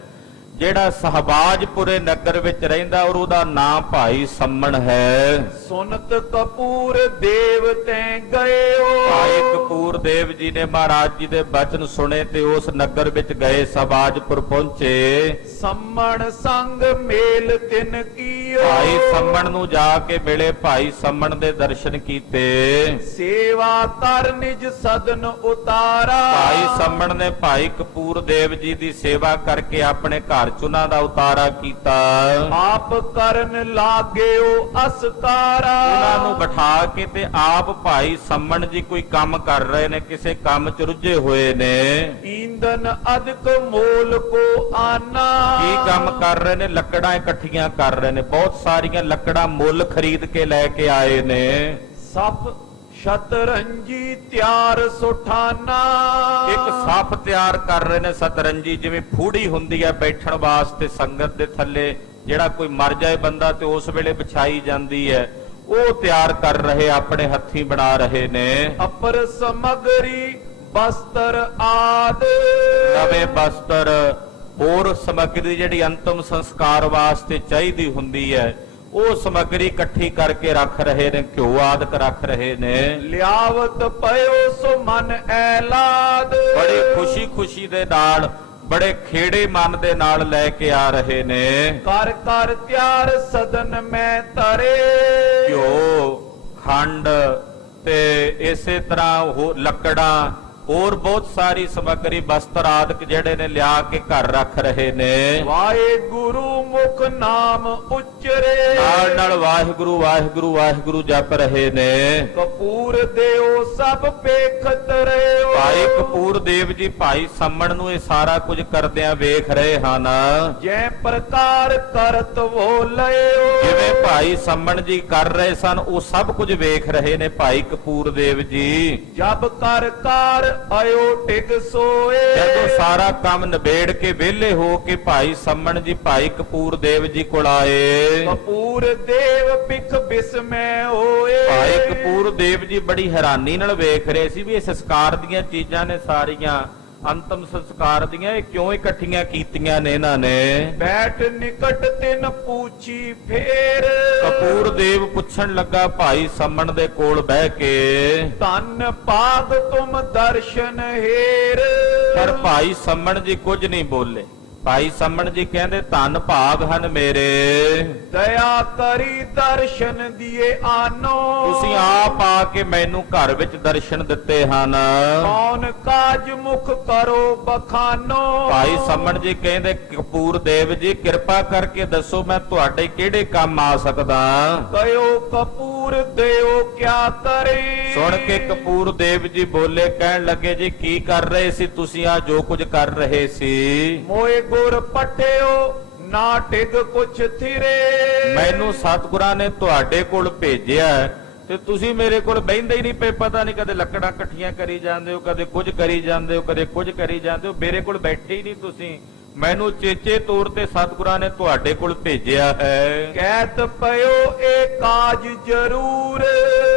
ਜਿਹੜਾ ਸਹਬਾਜਪੁਰੇ ਨਗਰ ਵਿੱਚ ਰਹਿੰਦਾ ਔਰ ਉਹਦਾ ਨਾਮ ਭਾਈ ਸੰਮਣ ਹੈ। ਸੁਨਤ ਕਪੂਰ ਦੇਵ ਤੈ ਗਇਓ। ਭਾਈ ਕਪੂਰ ਦੇਵ ਜੀ ਨੇ ਮਹਾਰਾਜ ਜੀ ਦੇ ਬਚਨ ਸੁਣੇ ਤੇ ਉਸ ਨਗਰ ਵਿੱਚ ਗਏ, ਸਹਬਾਜਪੁਰ ਪਹੁੰਚੇ। ਸੰਮਣ ਸੰਗ ਮੇਲ ਤਿਨ ਕੀਓ। ਭਾਈ ਸੰਮਣ ਨੂੰ ਜਾ ਕੇ ਮਿਲੇ, ਭਾਈ ਸੰਮਣ ਦੇ ਦਰਸ਼ਨ ਕੀਤੇ। ਸੇਵਾ ਕਰ ਨਿਜ ਸਦਨ ਉਤਾਰਾ। ਭਾਈ ਸੰਮਣ ਨੇ ਭਾਈ ਕਪੂਰ ਦੇਵ ਜੀ ਦੀ ਸੇਵਾ ਕਰਕੇ ਆਪਣੇ ਘਰ ਚ ਉਹਨਾਂ ਦਾ ਉਤਾਰਾ ਕੀਤਾ। ਆਪ ਕਰਨ ਲਾਗਿਓ ਅਸਕਾਰਾ। ਉਹਨਾਂ ਨੂੰ ਬਿਠਾ ਕੇ ਤੇ ਆਪ ਭਾਈ ਸੰਮਣ ਜੀ ਕੋਈ ਕੰਮ ਕਰ ਰਹੇ ਨੇ, ਕਿਸੇ ਕੰਮ ਚ ਰੁੱਝੇ ਹੋਏ ਨੇ। ਈਂਧਨ ਅਧਿਕ ਮੋਲ ਕੋ ਆਨਾ। ਕੀ ਕੰਮ ਕਰ ਰਹੇ ਨੇ? ਲੱਕੜਾਂ ਇਕੱਠੀਆਂ ਕਰ ਰਹੇ ਨੇ, ਬਹੁਤ ਸਾਰੀਆਂ ਲੱਕੜਾਂ ਮੁੱਲ ਖਰੀਦ ਕੇ ਲੈ ਕੇ ਆਏ ਨੇ। ਸਭ ਸ਼ਤਰੰਜੀ ਤਿਆਰ ਸੁਠਾਨਾ। ਇੱਕ ਸੱਪ ਤਿਆਰ ਕਰ ਰਹੇ ਨੇ ਸਤਰੰਜੀ, ਜਿਵੇਂ ਫੂੜੀ ਹੁੰਦੀ ਹੈ ਬੈਠਣ ਵਾਸਤੇ ਸੰਗਤ ਦੇ ਥੱਲੇ, ਜਿਹੜਾ ਕੋਈ ਮਰ ਜਾਏ ਬੰਦਾ ਤੇ ਉਸ ਵੇਲੇ ਵਿਛਾਈ ਜਾਂਦੀ ਹੈ, ਉਹ ਤਿਆਰ ਕਰ ਰਹੇ, ਆਪਣੇ ਹੱਥੀਂ ਬਣਾ ਰਹੇ ਨੇ। ਅਪਰ ਸਮਗਰੀ ਬਸਤਰ ਆਦ। ਨਵੇਂ ਬਸਤਰ, ਹੋਰ ਸਮੱਗਰੀ ਜਿਹੜੀ ਅੰਤਮ ਸੰਸਕਾਰ ਵਾਸਤੇ ਚਾਹੀਦੀ ਹੁੰਦੀ ਹੈ, ਉਹ ਸਮੱਗਰੀ ਇਕੱਠੀ ਕਰਕੇ ਰੱਖ ਰਹੇ ਨੇ, ਘਿਓ ਆਦਿਕ ਰੱਖ ਰਹੇ ਨੇ। ਲਿਆਵਤ ਪਇਓ ਸੋ ਮਨ ਐਲਾਦ। ਬੜੇ ਖੁਸ਼ੀ ਖੁਸ਼ੀ ਦੇ ਨਾਲ, ਬੜੇ ਖੇੜੇ ਮਨ ਦੇ ਨਾਲ ਲੈ ਕੇ ਆ ਰਹੇ ਨੇ। ਕਰ ਕਰ ਤਿਆਰ ਸਦਨ ਮੈਂ ਤਰੇ। ਘਿਓ, ਖੰਡ ਤੇ ਇਸੇ ਤਰ੍ਹਾਂ ਹੋਰ ਲੱਕੜਾਂ, ਹੋਰ ਬਹੁਤ ਸਾਰੀ ਸਮੱਗਰੀ ਬਸਤਰ ਆਦਿਕ ਜਿਹੜੇ ਨੇ ਲਿਆ ਕੇ ਘਰ ਰੱਖ ਰਹੇ ਨੇ। ਵਾਹਿਗੁਰੂ ਮੁਖ ਨਾਮ ਉਚਰੇ। ਨਾਲ ਨਾਲ ਵਾਹਿਗੁਰੂ ਵਾਹਿਗੁਰੂ ਵਾਹਿਗੁਰੂ ਜਪ ਰਹੇ ਨੇ। ਕਪੂਰ ਦਿਓ ਸਭ ਪੇਖਤ ਰਿਓ। ਭਾਈ ਕਪੂਰ ਦੇਵ ਜੀ ਭਾਈ ਸੰਮਣ ਨੂੰ ਇਹ ਸਾਰਾ ਕੁਝ ਕਰਦਿਆਂ ਵੇਖ ਰਹੇ ਹਨ। ਜੈ ਪ੍ਰਕਾਰ ਕਰਤ ਵੋ ਲਇਓ। ਜਿਵੇਂ ਭਾਈ ਸੰਮਣ ਜੀ ਕਰ ਰਹੇ ਸਨ, ਉਹ ਸਭ ਕੁਝ ਵੇਖ ਰਹੇ ਨੇ ਭਾਈ ਕਪੂਰ ਦੇਵ ਜੀ। ਜਬ ਕਰ ਕਾਰ ਆਇਓ ਟਿਕ ਸੋਏ। ਜਦੋਂ ਸਾਰਾ ਕੰਮ ਨਿਬੇੜ ਕੇ ਵਿਹਲੇ ਹੋ ਕੇ ਭਾਈ ਸੰਮਣ ਜੀ ਭਾਈ ਕਪੂਰ ਦੇਵ ਜੀ ਕੋਲ ਆਏ। ਕਪੂਰ ਦੇਵ ਪਿਖ ਬਿਸਮੈ ਹੋਏ। ਭਾਈ ਕਪੂਰ ਦੇਵ ਜੀ ਬੜੀ ਹੈਰਾਨੀ ਨਾਲ ਵੇਖ ਰਹੇ ਸੀ ਵੀ ਇਹ ਸੰਸਕਾਰ ਦੀਆਂ ਚੀਜ਼ਾਂ ਨੇ ਸਾਰੀਆਂ, ਅੰਤਮ ਸੰਸਕਾਰ ਦੀਆਂ, ਇਹ ਕਿਉਂ ਇਕੱਠੀਆਂ ਕੀਤੀਆਂ ਨੇ ਇਹਨਾਂ ਨੇ। ਬੈਠ ਨਿਕਟ ਤਿਨ ਪੂਛੀ ਫੇਰ। ਕਪੂਰ ਦੇਵ ਪੁੱਛਣ ਲੱਗਾ ਭਾਈ ਸੰਮਣ ਦੇ ਕੋਲ ਬਹਿ ਕੇ, ਧੰਨ ਪਾਗ ਤੁਮ ਦਰਸ਼ਨ ਹੇਰ। ਪਰ ਭਾਈ ਸੰਮਣ ਜੀ ਕੁਝ ਨਹੀਂ ਬੋਲੇ। ਭਾਈ ਸੰਮਣ ਜੀ ਕਹਿੰਦੇ ਧੰਨ ਭਾਗ ਹਨ ਮੇਰੇ, ਦਇਆ ਕਰੀ ਦਰਸ਼ਨ ਦੀਏ ਆਨੋ। ਤੁਸੀਂ ਆਪ ਆ ਕੇ ਮੈਨੂੰ ਘਰ ਵਿੱਚ ਦਰਸ਼ਨ ਦਿੱਤੇ ਹਨ। ਕੌਣ ਕਾਜ ਮੁਖ ਕਰੋ ਬਖਾਨੋ। ਭਾਈ ਸੰਮਣ ਜੀ ਕਹਿੰਦੇ ਕਪੂਰ ਦੇਵ ਜੀ ਕਿਰਪਾ ਕਰਕੇ ਦੱਸੋ ਮੈਂ ਤੁਹਾਡੇ ਕਿਹੜੇ ਕੰਮ ਆ ਸਕਦਾ। ਕਯੋ ਕਪੂਰ ਦਿਓ ਕਿਆ ਕਰੇ। ਸੁਣ ਕੇ ਕਪੂਰ ਦੇਵ ਜੀ ਬੋਲੇ, ਕਹਿਣ ਲੱਗੇ ਜੀ ਕੀ ਕਰ ਰਹੇ ਸੀ ਤੁਸੀਂ, ਆ ਜੋ ਕੁਝ ਕਰ ਰਹੇ ਸੀ। ਮੋਏ ਗੁਰ ਪਟਿਓ ਨਾ ਟਿਗ ਕੁਛ ਥਿਰੇ। ਮੈਨੂੰ ਸਤਿਗੁਰਾਂ ਨੇ ਤੁਹਾਡੇ ਕੋਲ ਭੇਜਿਆ ਤੇ ਤੁਸੀਂ ਮੇਰੇ ਕੋਲ ਬਹਿੰਦੇ ਹੀ ਨਹੀਂ ਪਏ। ਪਤਾ ਨਹੀਂ ਕਦੇ ਲੱਕੜਾਂ ਇਕੱਠੀਆਂ ਕਰੀ ਜਾਂਦੇ ਹੋ, ਕਦੇ ਕੁਝ ਕਰੀ ਜਾਂਦੇ ਹੋ, ਕਦੇ ਕੁਝ ਕਰੀ ਜਾਂਦੇ ਹੋ, ਮੇਰੇ ਕੋਲ ਬੈਠੇ ਹੀ ਨਹੀਂ ਤੁਸੀਂ। ਮੈਨੂੰ ਚੇਚੇ ਤੌਰ ਤੇ ਸਤਿਗੁਰਾਂ ਨੇ ਤੁਹਾਡੇ ਕੋਲ ਭੇਜਿਆ ਹੈ। ਕਹਿਤ ਪਇਓ ਇਹ ਕਾਜ ਜ਼ਰੂਰ।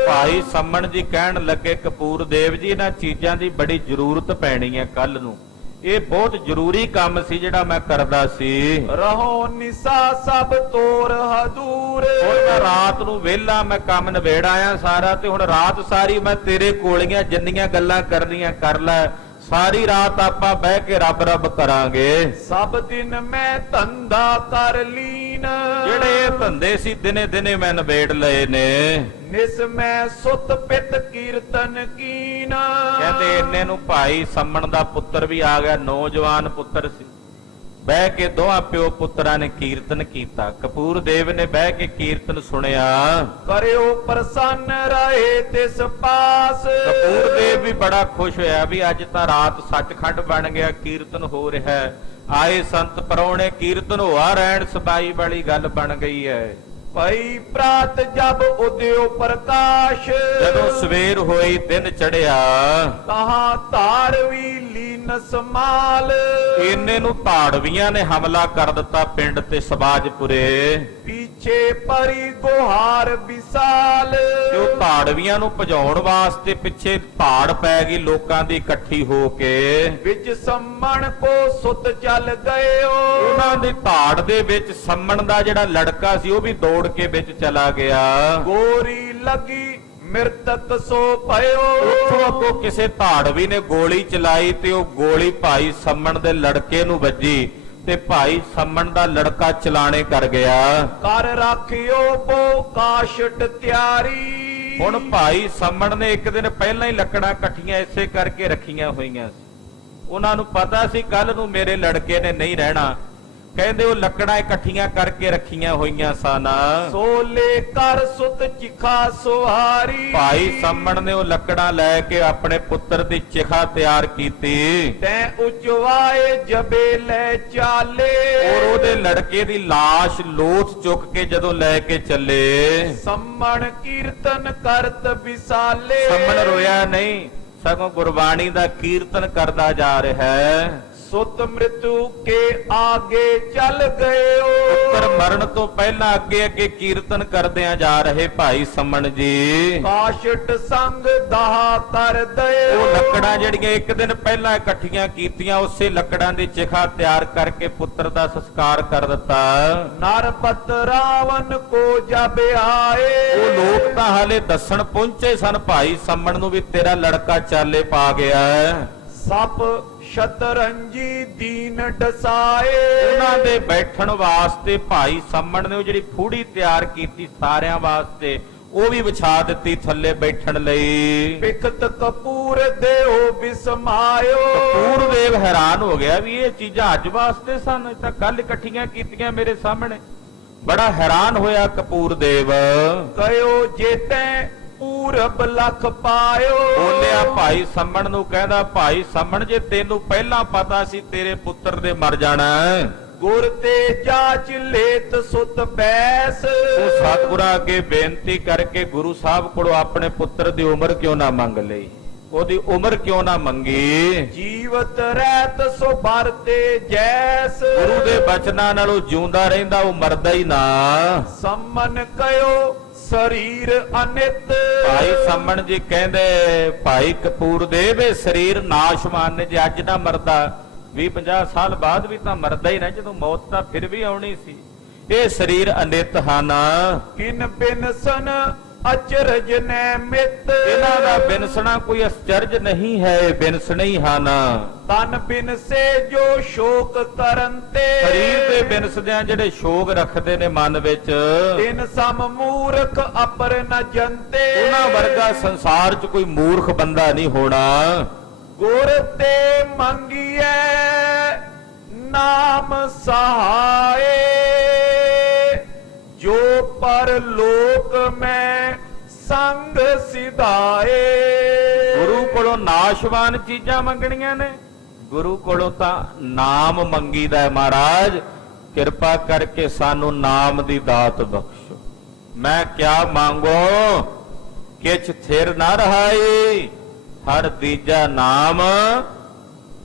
ਭਾਈ ਸੰਮਣ ਜੀ ਕਹਿਣ ਲੱਗੇ ਕਪੂਰ ਦੇਵ ਜੀ ਇਹਨਾਂ ਚੀਜ਼ਾਂ ਦੀ ਬੜੀ ਜ਼ਰੂਰਤ ਪੈਣੀ ਹੈ ਕੱਲ ਨੂੰ, ਇਹ ਬਹੁਤ ਜ਼ਰੂਰੀ ਕੰਮ ਸੀ ਜਿਹੜਾ ਮੈਂ ਕਰਦਾ ਸੀ। ਰਹੋ ਨਿਸਾ ਸਭ ਤੋਰ ਹਦੂਰ। ਹੁਣ ਮੈਂ ਰਾਤ ਨੂੰ ਵਿਹਲਾ, ਮੈਂ ਕੰਮ ਨਿਬੇੜ ਆਇਆ ਸਾਰਾ, ਤੇ ਹੁਣ ਰਾਤ ਸਾਰੀ ਮੈਂ ਤੇਰੇ ਕੋਲੀਆਂ ਜਿੰਨੀਆਂ ਗੱਲਾਂ ਕਰਨੀਆਂ ਕਰ ਲੈ। ਸਾਰੀ ਰਾਤ ਆਪਾਂ ਬਹਿ ਕੇ ਰੱਬ ਰੱਬ ਕਰਾਂਗੇ। ਸਭ ਦਿਨ ਮੈਂ ਧੰਦਾ ਕਰ ਲੀਨ। ਜਿਹੜੇ ਇਹ ਧੰਦੇ ਸੀ ਦਿਨੇ ਦਿਨੇ ਮੈਂ ਨਿਬੇੜ ਲਏ ਨੇ। ਨਿਸ ਮੈਂ ਸੁਤ ਪਿਤ ਕੀਰਤਨ ਕੀਨ। ਕਹਿੰਦੇ ਇੰਨੇ ਨੂੰ ਭਾਈ ਸੰਮਣ ਦਾ ਪੁੱਤਰ ਵੀ ਆ ਗਿਆ, ਨੌਜਵਾਨ ਪੁੱਤਰ ਸੀ। ਬਹਿ ਕੇ ਦੋਹਾਂ ਪਿਓ ਪੁੱਤਰਾਂ ਨੇ ਕੀਰਤਨ ਕੀਤਾ। ਕਪੂਰ ਦੇਵ ਨੇ ਬਹਿ ਕੇ ਕੀਰਤਨ ਸੁਣਿਆ। ਕਰਿਓ ਪ੍ਰਸੰਨ ਰਹੇ ਤਿਸ ਪਾਸ। ਕਪੂਰ ਦੇਵ ਵੀ ਬੜਾ ਖੁਸ਼ ਹੋਇਆ ਵੀ ਅੱਜ ਤਾਂ ਰਾਤ ਸੱਚਖੰਡ ਬਣ ਗਿਆ, ਕੀਰਤਨ ਹੋ ਰਿਹਾ ਹੈ, ਆਏ ਸੰਤ ਪਰੌਣੇ ਕੀਰਤਨ ਹੋਆ ਰਹਿਣ ਸਬਾਈ ਵਾਲੀ ਗੱਲ ਬਣ ਗਈ ਹੈ। ਭਈ ਪ੍ਰਾਤ ਜਬ ਉਦਿਓ ਪ੍ਰਕਾਸ਼। ਜਦੋਂ ਸਵੇਰ ਹੋਈ ਦਿਨ ਚੜਿਆ, ਕਹਾਂ ਧਾਰਵੀ ਲੀਨ ਸਮਾਲ। ਇੰਨੇ ਨੂੰ ਧਾੜਵੀਆਂ ਨੇ ਹਮਲਾ ਕਰ ਦਿੱਤਾ ਪਿੰਡ ਤੇ ਸਬਾਜਪੁਰੇ। ਪਿੱਛੇ ਪਰੀ ਗੁਹਾਰ ਵਿਸਾਲ। ਤੇ ਉਹ ਧਾੜਵੀਆਂ ਨੂੰ ਭਜਾਉਣ ਵਾਸਤੇ ਪਿੱਛੇ ਧਾੜ ਪੈ ਗਈ ਲੋਕਾਂ ਦੀ ਇਕੱਠੀ ਹੋ ਕੇ। ਵਿੱਚ ਸੰਮਣ ਕੋ ਸੁਤ ਚੱਲ ਗਇਓ। ਉਹਨਾਂ ਦੀ ਧਾੜ ਦੇ ਵਿੱਚ ਸੰਮਣ ਦਾ ਜਿਹੜਾ ਲੜਕਾ ਸੀ ਉਹ ਵੀ ਦੌੜ ਕੇ ਵਿੱਚ ਚਲਾ ਗਿਆ। ਗੋਰੀ ਲੱਗੀ ਮਿਰਤਕ ਸੋ ਭਇਓ। ਉੱਥੋਂ ਅੱਗੋਂ ਕਿਸੇ ਧਾੜਵੀ ਨੇ ਗੋਲੀ ਚਲਾਈ ਤੇ ਉਹ ਗੋਲੀ ਭਾਈ ਸੰਮਣ ਦੇ ਲੜਕੇ ਨੂੰ ਵੱਜੀ ਤੇ ਭਾਈ ਸੰਮਣ ਦਾ ਲੜਕਾ ਚਲਾਣੇ ਕਰ ਗਿਆ। ਕਰ ਰਾਖਿਓ ਬੋ ਕਾਸ਼ਟ ਤਿਆਰੀ। ਹੁਣ ਭਾਈ ਸੰਮਣ ਨੇ ਇੱਕ ਦਿਨ ਪਹਿਲਾਂ ਹੀ ਲੱਕੜਾਂ ਇਕੱਠੀਆਂ ਇਸੇ ਕਰਕੇ ਰੱਖੀਆਂ ਹੋਈਆਂ ਸੀ। ਉਹਨਾਂ ਨੂੰ ਪਤਾ ਸੀ ਕੱਲ ਨੂੰ ਮੇਰੇ ਲੜਕੇ ਨੇ ਨਹੀਂ ਰਹਿਣਾ। ਕਹਿੰਦੇ ਉਹ ਲੱਕੜਾਂ ਇਕੱਠੀਆਂ ਕਰਕੇ ਰੱਖੀਆਂ ਹੋਈਆਂ ਸਨ। ਸੋਲੇ ਕਰ ਸੁਤ ਚਿਖਾ ਸੁਹਾਰੀ। ਭਾਈ ਸੰਮਣ ਨੇ ਉਹ ਲੱਕੜਾਂ ਲੈ ਕੇ ਆਪਣੇ ਪੁੱਤਰ ਦੀ ਚਿਖਾ ਤਿਆਰ ਕੀਤੀ ਤੈਂ ਉਚਵਾਏ ਜਬੇ ਲੈ ਚਾਲੇ। ਔਰ ਉਹਦੇ ਲੜਕੇ ਦੀ ਲਾਸ਼ ਲੋਥ ਚੁੱਕ ਕੇ ਜਦੋਂ ਲੈ ਕੇ ਚੱਲੇ, ਸੰਮਣ ਕੀਰਤਨ ਕਰਤ ਵਿਸਾਲੇ। ਸੰਮਣ ਰੋਇਆ ਨਹੀਂ, ਸਗੋਂ ਗੁਰਬਾਣੀ ਦਾ ਕੀਰਤਨ ਕਰਦਾ ਜਾ ਰਿਹਾ ਹੈ। ਸੁਤ ਮ੍ਰਿਤੂ ਕੇ ਆਗੇ ਚੱਲ ਗਇਓ। ਪੁੱਤਰ ਮਰਨ ਤੋਂ ਪਹਿਲਾਂ ਅੱਗੇ ਅੱਗੇ ਕੀਰਤਨ ਕਰਦਿਆਂ ਜਾ ਰਹੇ ਭਾਈ ਸੰਮਣ ਜੀ। ਕਾਸ਼ਟ ਸੰਗ ਦਾਹ ਕਰ ਦਇਓ। ਉਹ ਲੱਕੜਾਂ ਜਿਹੜੀਆਂ ਇੱਕ ਦਿਨ ਪਹਿਲਾਂ ਇਕੱਠੀਆਂ ਕੀਤੀਆਂ, ਉਸੇ ਲੱਕੜਾਂ ਦੀ ਚਿਖਾ ਤਿਆਰ ਕਰਕੇ ਪੁੱਤਰ ਦਾ ਸੰਸਕਾਰ ਕਰ ਦਿੱਤਾ। ਨਰਪਤ ਰਾਵਣ ਕੋ ਜਬ ਆਏ। ਉਹ ਲੋਕ ਤਾਂ ਹਾਲੇ ਦੱਸਣ ਪਹੁੰਚੇ ਸਨ ਭਾਈ ਸੰਮਣ ਨੂੰ ਵੀ ਤੇਰਾ ਲੜਕਾ ਚਾਲੇ ਪਾ ਗਿਆ। ਸਪ ਸ਼ਤਰੰਜੀ ਦੀਨ ਡਸਾਏ। ਉਹਨਾਂ ਦੇ ਬੈਠਣ ਵਾਸਤੇ ਭਾਈ ਸੰਮਣ ਨੇ ਉਹ ਜਿਹੜੀ ਫੂੜੀ ਤਿਆਰ ਕੀਤੀ ਸਾਰਿਆਂ ਵਾਸਤੇ, ਉਹ ਵੀ ਵਿਛਾ ਦਿੱਤੀ ਥੱਲੇ ਬੈਠਣ ਲਈ। ਬਿਖਤ ਕਪੂਰ ਦੇਓ ਬਿਸਮਾਇਓ। ਕਪੂਰ ਦੇਵ ਹੈਰਾਨ ਹੋ ਗਿਆ ਵੀ ਇਹ ਚੀਜ਼ਾਂ ਅੱਜ ਵਾਸਤੇ ਸਨ, ਇਹ ਤਾਂ ਕੱਲ ਇਕੱਠੀਆਂ ਕੀਤੀਆਂ ਮੇਰੇ ਸਾਹਮਣੇ। ਬੜਾ ਹੈਰਾਨ ਹੋਇਆ ਕਪੂਰ ਦੇਵ। ਕਇਓ ਜੇਤੈ ਪੂਰਬ ਲਖ ਪਾਇਓ। ਬੋਲਿਆ ਭਾਈ ਸੰਮਣ ਨੂੰ, ਕਹਿੰਦਾ ਭਾਈ ਸੰਮਣ ਜੇ ਤੈਨੂੰ ਪਹਿਲਾਂ ਪਤਾ ਸੀ ਤੇਰੇ ਪੁੱਤਰ ਦੇ ਮਰ ਜਾਣਾ, ਗੁਰ ਤੇ ਜਾਚ ਲੇਤ ਸੁਤ ਬੈਸ। ਉਹ ਸਤਿਗੁਰਾਂ ਅੱਗੇ ਬੇਨਤੀ ਕਰਕੇ ਗੁਰੂ ਸਾਹਿਬ ਕੋਲੋਂ ਆਪਣੇ ਪੁੱਤਰ ਦੀ ਉਮਰ ਕਿਉਂ ਨਾ ਮੰਗ ਲਈ, ਉਹਦੀ ਉਮਰ ਕਿਉਂ ਨਾ ਮੰਗੀ। ਜੀਵਤ ਰਹਿਤ ਸੋ ਭਰਤੇ ਜੈਸ। ਗੁਰੂ ਦੇ ਬਚਨਾਂ ਨਾਲ ਉਹ ਜਿਉਂਦਾ ਰਹਿੰਦਾ, ਉਹ ਮਰਦਾ ਹੀ ਨਾ। ਸੰਮਨ ਕਇਓ ਸਰੀਰ ਅਨਿਤ। ਭਾਈ ਸੰਮਣ ਜੀ ਕਹਿੰਦੇ ਭਾਈ ਕਪੂਰ ਦੇਵ ਇਹ ਸਰੀਰ ਨਾਸ਼ਵਾਨ ਨੇ, ਜੇ ਅੱਜ ਨਾ ਮਰਦਾ 20-50 ਸਾਲ ਬਾਅਦ ਵੀ ਤਾਂ ਮਰਦਾ ਹੀ ਨਾ, ਜਦੋਂ ਮੌਤ ਤਾਂ ਫਿਰ ਵੀ ਆਉਣੀ ਸੀ। ਇਹ ਸਰੀਰ ਅਨਿਤ ਹਨ। ਕਿਨ ਬਿਨਸਨ ਅਚਰਜ ਨੈ ਮਿਤ। ਇਹਨਾਂ ਦਾ ਬਿਨਸਣਾ ਕੋਈ ਅਚਰਜ ਨਹੀਂ ਹੈ, ਬਿਨਸਣੇ ਹੀ ਹਨ। ਤਨ ਬਿਨਸੇ ਜੋ ਸ਼ੋਕ ਕਰਨ ਤੇ। ਸਰੀਰ ਦੇ ਬਿਨਸਦਿਆਂ ਜਿਹੜੇ ਸ਼ੋਕ ਰੱਖਦੇ ਨੇ ਮਨ ਵਿੱਚ, ਤਿਨ ਸਮ ਮੂਰਖ ਅਪਰ ਨ ਜੰਤੇ। ਉਹਨਾਂ ਵਰਗਾ ਸੰਸਾਰ 'ਚ ਕੋਈ ਮੂਰਖ ਬੰਦਾ ਨਹੀਂ ਹੋਣਾ। ਗੁਰ ਤੇ ਮੰਗੀਐ ਨਾਮ ਸਹਾਏ। ਜੋ ਪਰ ਲੋਕ ਮੈਂ ਸੰਗ ਸਿਧਾਏ। ਗੁਰੂ ਕੋਲੋਂ ਨਾਸ਼ਵਾਨ ਚੀਜ਼ਾਂ ਮੰਗਣੀਆਂ ਨੇ, ਗੁਰੂ ਕੋਲੋਂ ਤਾਂ ਨਾਮ ਮੰਗੀਦਾ ਹੈ। ਮਹਾਰਾਜ ਕਿਰਪਾ ਕਰਕੇ ਸਾਨੂੰ ਨਾਮ ਦੀ ਦਾਤ ਬਖਸ਼ੋ। ਮੈਂ ਕਿਆ ਮੰਗੋ ਕਿਛ ਥਿਰ ਨਾ ਰਹਾਈ, ਹਰ ਦੀਜਾ ਨਾਮ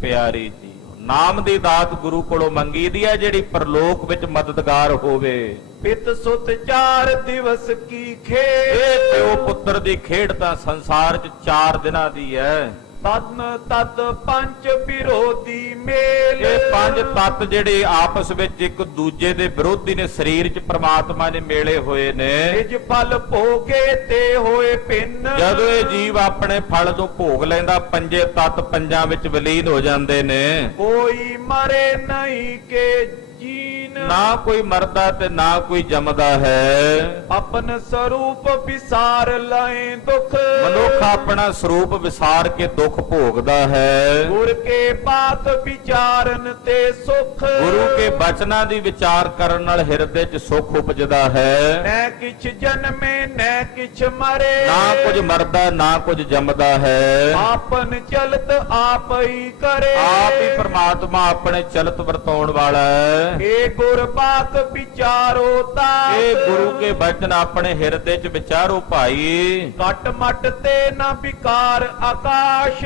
ਪਿਆਰੀ ਜੀ। ਨਾਮ ਦੀ ਦਾਤ ਗੁਰੂ ਕੋਲੋਂ ਮੰਗੀਦੀ ਹੈ, ਜਿਹੜੀ ਪਰਲੋਕ ਵਿੱਚ ਮਦਦਗਾਰ ਹੋਵੇ। ਪਿਤ ਸੁਤ 4 ਦਿਵਸ ਕੀ ਖੇਡ। ਇਹ ਪਿਓ ਪੁੱਤਰ ਦੀ ਖੇਡ ਤਾਂ ਸੰਸਾਰ 'ਚ 4 ਦਿਨਾਂ ਦੀ ਹੈ। ਤਨ ਤਤ ਪੰਚ ਵਿਰੋਧੀ ਮੇਲ। ਇਹ 5 ਤੱਤ ਜਿਹੜੇ ਆਪਸ ਵਿੱਚ ਇੱਕ ਦੂਜੇ ਦੇ ਵਿਰੋਧੀ ਨੇ, ਸਰੀਰ 'ਚ ਪ੍ਰਮਾਤਮਾ ਨੇ ਮੇਲੇ ਹੋਏ ਨੇ। ਨਿਜ ਫਲ ਭੋਗੇ ਤੇ ਹੋਏ ਭਿੰਨ। ਜਦੋਂ ਇਹ ਜੀਵ ਆਪਣੇ ਫਲ ਤੋਂ ਭੋਗ ਲੈਂਦਾ, 5 ਤੱਤ 5 ਵਿੱਚ ਵਿਲੀਨ ਹੋ ਜਾਂਦੇ ਨੇ। ਕੋਈ ਮਰੇ ਨਹੀਂ ਕੇ ਜੀਨ। ਨਾ ਕੋਈ ਮਰਦਾ ਤੇ ਨਾ ਕੋਈ ਜੰਮਦਾ ਹੈ। ਆਪਨ ਸਰੂਪ ਵਿਸਾਰ ਲਏ ਦੁਖ। ਮਨੁੱਖ ਆਪਣਾ ਸਰੂਪ ਵਿਸਾਰ ਕੇ ਦੁੱਖ ਭੋਗਦਾ ਹੈ। ਗੁਰ ਕੇ ਬਾਤ ਵਿਚਾਰਨ ਤੇ ਸੁਖ। ਗੁਰੂ ਕੇ ਬਚਨਾਂ ਦੀ ਵਿਚਾਰ ਕਰਨ ਨਾਲ ਹਿਰਦੇ 'ਚ ਸੁੱਖ ਉਪਜਦਾ ਹੈ। ਨੈ ਕਿਛ ਜਨਮੇ ਨੈ ਕਿਛ ਮਰੇ। ਨਾ ਕੁਝ ਮਰਦਾ ਨਾ ਕੁਝ ਜੰਮਦਾ ਹੈ। ਆਪਨ ਚਲਤ ਆਪ ਹੀ ਕਰੇ। ਆਪ ਹੀ ਪ੍ਰਮਾਤਮਾ ਆਪਣੇ ਚਲਤ ਵਰਤਾਉਣ ਵਾਲਾ ਹੈ। ਏ ਗੁਰ ਬਾਤ ਵਿਚਾਰੋ ਤਾਪ। ਇਹ ਗੁਰੂ ਕੇ ਬਚਨ ਆਪਣੇ ਹਿਰਦੇ 'ਚ ਵਿਚਾਰੋ ਭਾਈ। ਘਟ ਮਟ ਤੇ ਨਾ ਵਿਕਾਰ ਆਕਾਸ਼।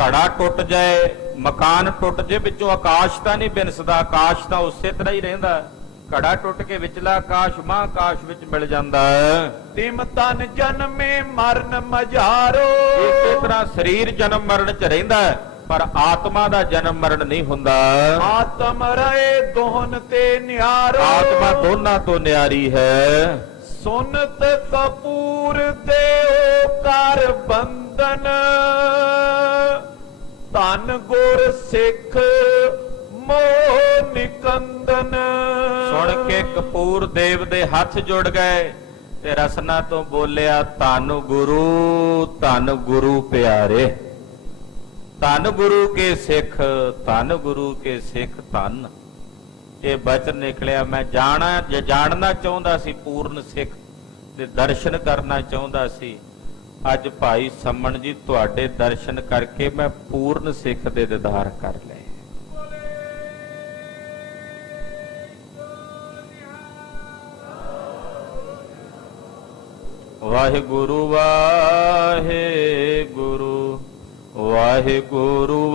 ਘੜਾ ਟੁੱਟ ਜਾਏ, ਮਕਾਨ ਟੁੱਟ ਜੇ, ਵਿੱਚੋਂ ਆਕਾਸ਼ ਤਾਂ ਨਹੀਂ ਬਿਨਸਦਾ, ਆਕਾਸ਼ ਤਾਂ ਉਸੇ ਤਰ੍ਹਾਂ ਹੀ ਰਹਿੰਦਾ। ਘੜਾ ਟੁੱਟ ਕੇ ਵਿਚਲਾ ਆਕਾਸ਼ ਮਹਾਂਕਾਸ਼ ਵਿੱਚ ਮਿਲ ਜਾਂਦਾ ਹੈ। ਤਿਮ ਤਨ ਜਨਮੇ ਮਰਨ ਮਝਾਰੋ। ਇਸੇ ਤਰ੍ਹਾਂ ਸਰੀਰ ਜਨਮ ਮਰਨ 'ਚ ਰਹਿੰਦਾ ਹੈ, ਪਰ ਆਤਮਾ ਦਾ ਜਨਮ ਮਰਨ ਨਹੀਂ ਹੁੰਦਾ। ਆਤਮ ਰਹੇ ਦੋਹਨ ਤੇ ਨਿਆਰੋ। ਆਤਮਾ ਦੋਨਾਂ ਤੋਂ ਨਿਆਰੀ ਹੈ। ਸੁਨਤ ਕਪੂਰ ਦੇਓ ਕਰ ਬੰਦਨ। ਧਨ ਗੁਰ ਸਿੱਖ ਮੋਹ ਨਿਕੰਦਨ। ਸੁਣ ਕੇ ਕਪੂਰ ਦੇਵ ਦੇ ਹੱਥ ਜੁੜ ਗਏ ਤੇ ਰਸਨਾ ਤੋਂ ਬੋਲਿਆ, ਧੰਨ ਗੁਰੂ ਪਿਆਰੇ। ਧੰਨ ਗੁਰੂ ਕੇ ਸਿੱਖ, ਧੰਨ ਗੁਰੂ ਕੇ ਸਿੱਖ ਧੰਨ। ਇਹ ਬਚਨ ਨਿਕਲਿਆ। ਮੈਂ ਜਾਣਨਾ ਚਾਹੁੰਦਾ ਸੀ ਪੂਰਨ ਸਿੱਖ ਤੇ ਦਰਸ਼ਨ ਕਰਨਾ ਚਾਹੁੰਦਾ ਸੀ। ਅੱਜ ਭਾਈ ਸੰਮਣ ਜੀ ਤੁਹਾਡੇ ਦਰਸ਼ਨ ਕਰਕੇ ਮੈਂ ਪੂਰਨ ਸਿੱਖ ਦੇ ਦੀਦਾਰ ਕਰ ਲਏ। ਵਾਹਿਗੁਰੂ ਵਾਹਿਗੁਰੂ ਵਾਹਿਗੁਰੂ ਵਾਹਿਗੁਰੂ